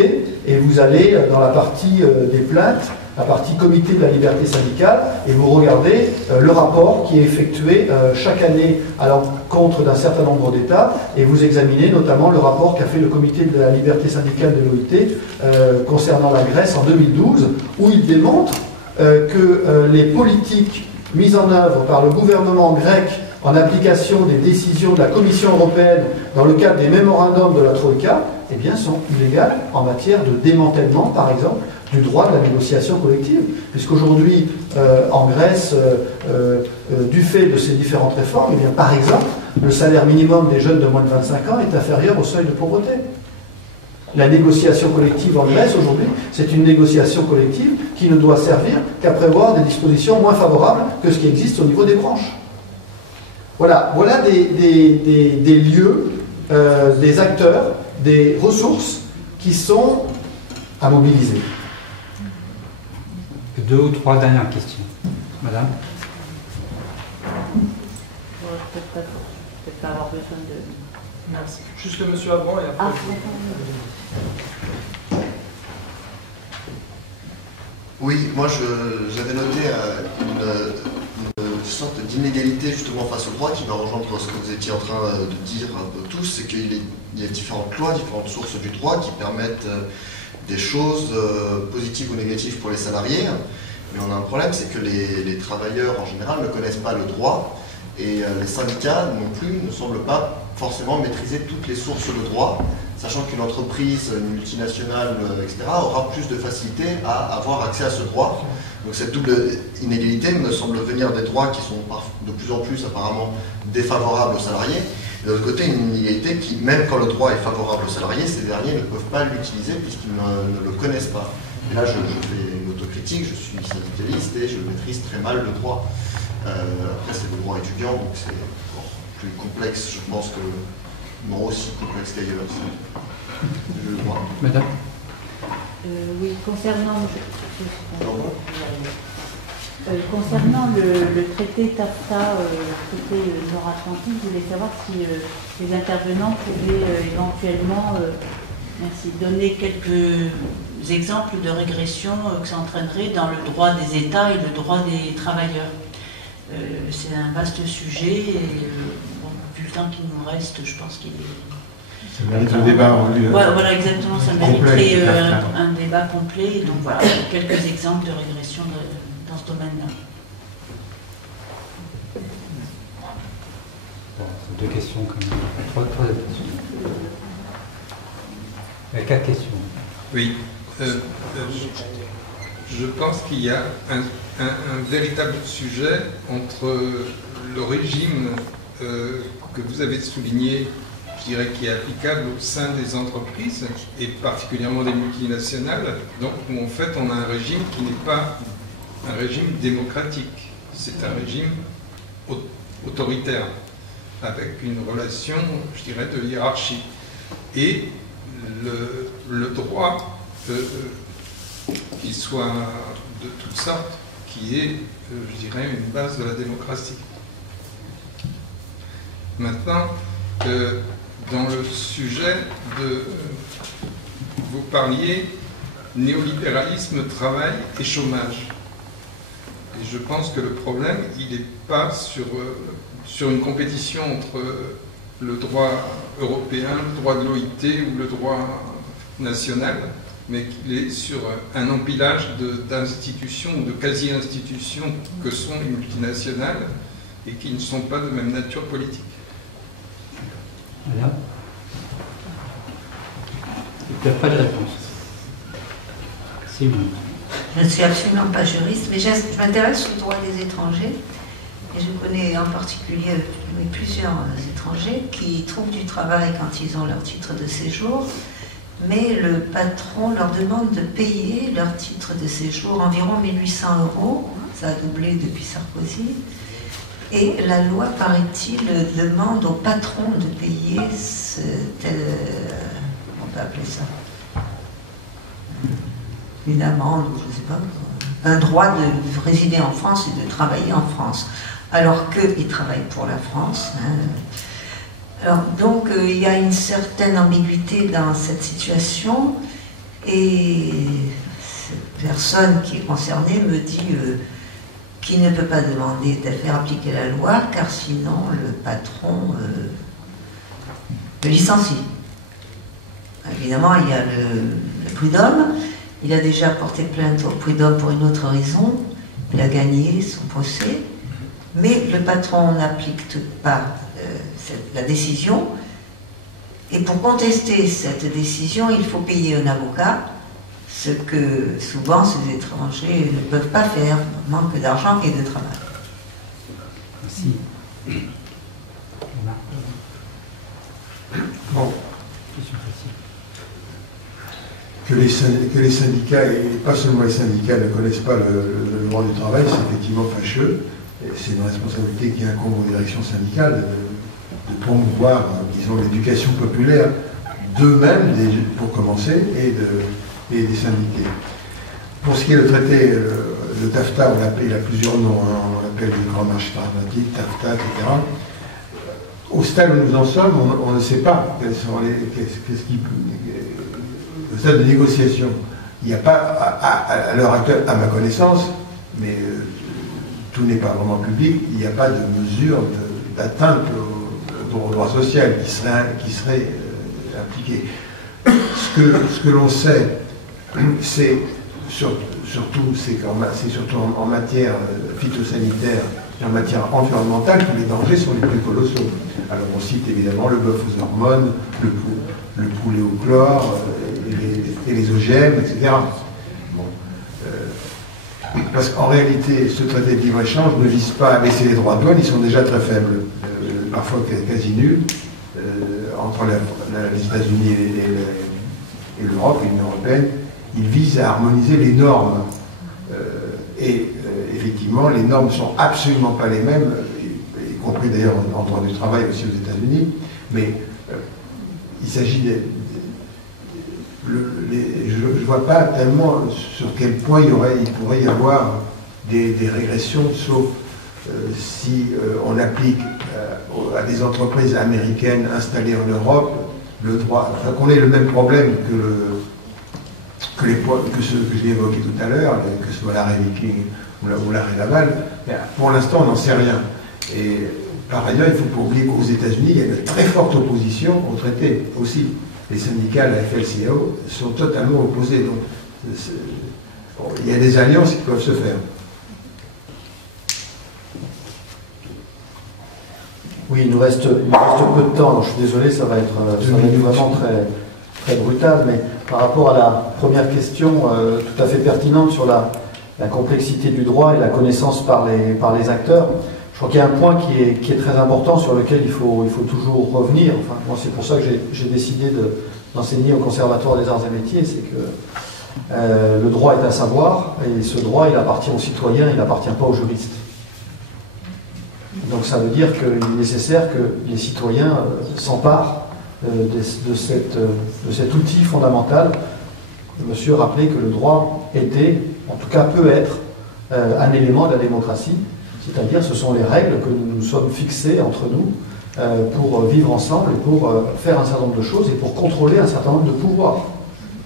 et vous allez dans la partie des plaintes, la partie comité de la liberté syndicale, et vous regardez le rapport qui est effectué chaque année à l'encontre d'un certain nombre d'États, et vous examinez notamment le rapport qu'a fait le comité de la liberté syndicale de l'OIT concernant la Grèce en 2012, où il démontre que les politiques mises en œuvre par le gouvernement grec en application des décisions de la Commission européenne dans le cadre des mémorandums de la Troïka, eh bien, sont illégales en matière de démantèlement, par exemple, du droit de la négociation collective. Puisqu'aujourd'hui, en Grèce, du fait de ces différentes réformes, eh bien, par exemple, le salaire minimum des jeunes de moins de 25 ans est inférieur au seuil de pauvreté. La négociation collective en Grèce, aujourd'hui, c'est une négociation collective qui ne doit servir qu'à prévoir des dispositions moins favorables que ce qui existe au niveau des branches. Voilà des lieux, des acteurs, des ressources qui sont à mobiliser. Deux ou trois dernières questions. Madame ? Peut-être pas avoir besoin de... Merci. Juste le monsieur avant et après. Ah, oui, moi j'avais noté une sorte d'inégalité justement face au droit qui va rejoindre ce que vous étiez en train de dire un peu tous, c'est qu'il y a différentes lois, différentes sources du droit qui permettent des choses positives ou négatives pour les salariés, mais on a un problème, c'est que les travailleurs en général ne connaissent pas le droit et les syndicats non plus ne semblent pas forcément maîtriser toutes les sources de droit, sachant qu'une entreprise, une multinationale, etc., aura plus de facilité à avoir accès à ce droit. Donc cette double inégalité me semble venir des droits qui sont de plus en plus apparemment défavorables aux salariés, et de l'autre côté une inégalité qui, même quand le droit est favorable aux salariés, ces derniers ne peuvent pas l'utiliser puisqu'ils ne le connaissent pas. Et là je fais une autocritique, je suis syndicaliste et je maîtrise très mal le droit. Après c'est le droit étudiant, donc c'est encore plus complexe, je pense que non aussi complexe qu'ailleurs. Je le vois. Madame ? Oui, concernant le traité TAFTA, traité nord-atlantique, je voulais savoir si les intervenants pouvaient éventuellement donner quelques exemples de régression que ça entraînerait dans le droit des États et le droit des travailleurs. C'est un vaste sujet et vu le temps qu'il nous reste, je pense qu'il est... Ça mérite un débat. Voilà, exactement, ça mériterait un débat complet. Donc voilà, quelques exemples de régression dans ce domaine-là. Bon, c'est deux questions quand même. Trois questions. Il y a 4 questions. Oui. Je pense qu'il y a un véritable sujet entre le régime que vous avez souligné, je dirais, qui est applicable au sein des entreprises et particulièrement des multinationales, donc où en fait on a un régime qui n'est pas un régime démocratique, c'est un régime autoritaire avec une relation, je dirais, de hiérarchie. Et le droit, qu'il soit de toutes sortes, qui est, je dirais, une base de la démocratie. Maintenant, dans le sujet de... vous parliez néolibéralisme, travail et chômage. Et je pense que le problème, il n'est pas sur une compétition entre le droit européen, le droit de l'OIT ou le droit national, mais qu'il est sur un empilage d'institutions ou de quasi-institutions que sont les multinationales et qui ne sont pas de même nature politique. Voilà. Il n'y a pas de réponse. Simon. Je ne suis absolument pas juriste, mais je m'intéresse au droit des étrangers. Et je connais en particulier plusieurs étrangers qui trouvent du travail quand ils ont leur titre de séjour, mais le patron leur demande de payer leur titre de séjour environ 1 800 €. Ça a doublé depuis Sarkozy. Et la loi, paraît-il, demande au patron de payer on peut appeler ça une amende, ou je ne sais pas, un droit de résider en France et de travailler en France, alors qu'ils travaillent pour la France. Alors, donc, il y a une certaine ambiguïté dans cette situation, et cette personne qui est concernée me dit qu'il ne peut pas demander de faire appliquer la loi, car sinon le patron le licencie. Évidemment, il y a le prud'homme. Il a déjà porté plainte au prud'homme pour une autre raison. Il a gagné son procès. Mais le patron n'applique pas la décision. Et pour contester cette décision, il faut payer un avocat, ce que souvent ces étrangers ne peuvent pas faire, manque d'argent et de travail. Merci. Bon. Que les syndicats, et pas seulement les syndicats, ne connaissent pas le droit du travail, c'est effectivement fâcheux. C'est une responsabilité qui incombe aux directions syndicales de promouvoir, disons, l'éducation populaire d'eux-mêmes, pour commencer, et des syndiqués. Pour ce qui est le traité de TAFTA, il a plusieurs noms, hein, on l'appelle le grand marché transatlantique, TAFTA, etc. Au stade où nous en sommes, on ne sait pas quels sont le stade de négociation. Il n'y a pas, à l'heure actuelle, à ma connaissance, mais tout n'est pas vraiment public, il n'y a pas de mesure d'atteinte au droit social qui serait appliquée. Ce que l'on sait, c'est surtout en matière phytosanitaire et en matière environnementale que les dangers sont les plus colossaux. Alors on cite évidemment le bœuf aux hormones, le poulet au chlore, et les OGM, etc. Bon. Parce qu'en réalité, ce traité de libre-échange ne vise pas à baisser les droits de douane, ils sont déjà très faibles, parfois quasi nuls, entre les États-Unis et l'Europe, l'Union européenne. Il vise à harmoniser les normes. Effectivement, les normes ne sont absolument pas les mêmes, y compris d'ailleurs en droit du travail aussi aux États-Unis, mais il s'agit je ne vois pas tellement sur quel point il pourrait y avoir des régressions, sauf si on applique à des entreprises américaines installées en Europe le droit, enfin, qu'on ait le même problème que ceux que j'ai évoqués tout à l'heure, que ce soit l'arrêt Viking ou l'arrêt Laval. Pour l'instant, on n'en sait rien. Et par ailleurs, il ne faut pas oublier qu'aux États-Unis, il y a une très forte opposition au traité aussi. Les syndicats, la FLCAO, sont totalement opposés. Donc, il y a des alliances qui peuvent se faire. Oui, il nous reste peu de temps. Alors, je suis désolé, ça va être vraiment très, très brutal, mais par rapport à la première question, tout à fait pertinente sur la complexité du droit et la connaissance par les acteurs, je crois qu'il y a un point qui est très important sur lequel il faut toujours revenir. Enfin, moi, c'est pour ça que j'ai décidé d'enseigner au Conservatoire des Arts et Métiers, c'est que le droit est un savoir, et ce droit, il appartient aux citoyens, il n'appartient pas aux juristes. Donc ça veut dire qu'il est nécessaire que les citoyens s'emparent de cet outil fondamental. Monsieur rappelait que le droit était, en tout cas peut être, un élément de la démocratie, c'est-à-dire ce sont les règles que nous nous sommes fixées entre nous pour vivre ensemble et pour faire un certain nombre de choses et pour contrôler un certain nombre de pouvoirs.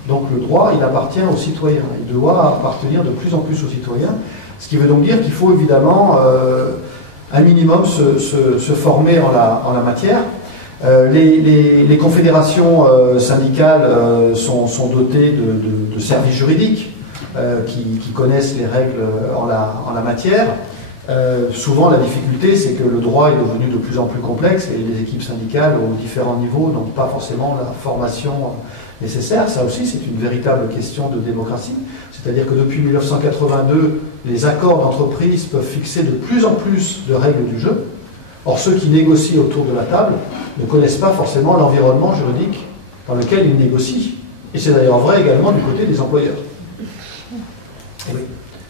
Donc le droit, il appartient aux citoyens. Il doit appartenir de plus en plus aux citoyens. Ce qui veut donc dire qu'il faut évidemment un minimum se former en la matière. Les confédérations syndicales sont dotées de services juridiques qui connaissent les règles en la matière. Souvent la difficulté c'est que le droit est devenu de plus en plus complexe et les équipes syndicales aux différents niveaux n'ont pas forcément la formation nécessaire. Ça aussi c'est une véritable question de démocratie. C'est-à-dire que depuis 1982, les accords d'entreprise peuvent fixer de plus en plus de règles du jeu. Or, ceux qui négocient autour de la table ne connaissent pas forcément l'environnement juridique dans lequel ils négocient. Et c'est d'ailleurs vrai également du côté des employeurs. Et oui.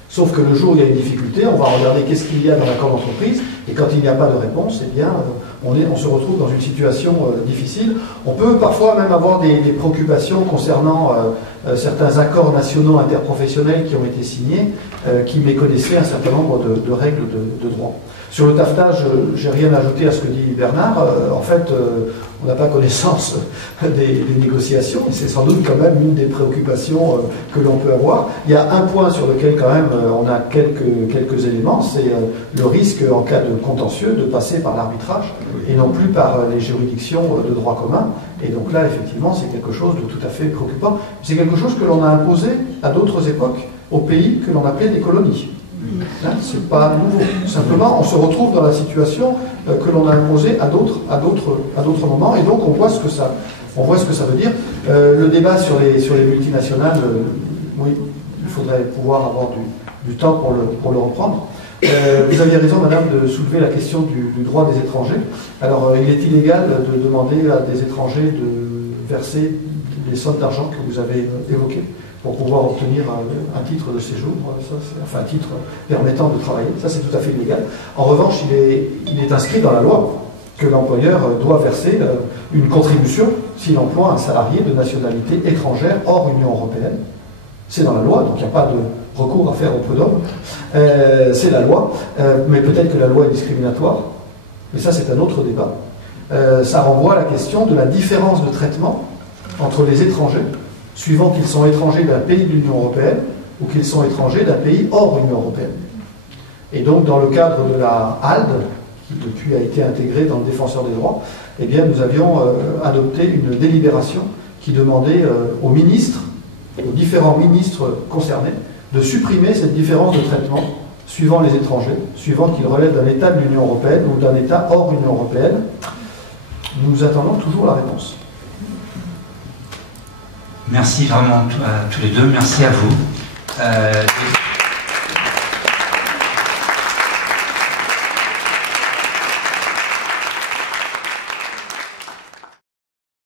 Sauf que le jour où il y a une difficulté, on va regarder qu'est-ce qu'il y a dans l'accord d'entreprise, et quand il n'y a pas de réponse, eh bien, on se retrouve dans une situation difficile. On peut parfois même avoir des préoccupations concernant certains accords nationaux interprofessionnels qui ont été signés, qui méconnaissaient un certain nombre de règles de droit. Sur le taffetage, j'ai rien à ajouter à ce que dit Bernard. En fait, on n'a pas connaissance des négociations, et c'est sans doute quand même une des préoccupations que l'on peut avoir. Il y a un point sur lequel quand même on a quelques éléments, c'est le risque en cas de contentieux de passer par l'arbitrage et non plus par les juridictions de droit commun. Et donc là, effectivement, c'est quelque chose de tout à fait préoccupant. C'est quelque chose que l'on a imposé à d'autres époques aux pays que l'on appelait des colonies. Hein, c'est pas nouveau. Simplement, on se retrouve dans la situation que l'on a imposée à d'autres moments, et donc on voit ce que ça veut dire. Le débat sur les multinationales, oui, il faudrait pouvoir avoir du temps pour le reprendre. Vous aviez raison, madame, de soulever la question du droit des étrangers. Alors, il est illégal de demander à des étrangers de verser les sommes d'argent que vous avez évoquées pour pouvoir obtenir un titre de séjour, enfin un titre permettant de travailler. Ça, c'est tout à fait illégal. En revanche, il est inscrit dans la loi que l'employeur doit verser une contribution s'il emploie un salarié de nationalité étrangère hors Union européenne. C'est dans la loi, donc il n'y a pas de recours à faire au prud'homme. C'est la loi, mais peut-être que la loi est discriminatoire. Mais ça, c'est un autre débat. Ça renvoie à la question de la différence de traitement entre les étrangers, suivant qu'ils sont étrangers d'un pays de l'Union européenne ou qu'ils sont étrangers d'un pays hors Union européenne. Et donc, dans le cadre de la HALD, qui depuis a été intégrée dans le Défenseur des droits, eh bien, nous avions adopté une délibération qui demandait aux ministres, aux différents ministres concernés, de supprimer cette différence de traitement suivant les étrangers, suivant qu'ils relèvent d'un État de l'Union européenne ou d'un État hors Union européenne. Nous attendons toujours la réponse. Merci vraiment à tous les deux, merci à vous.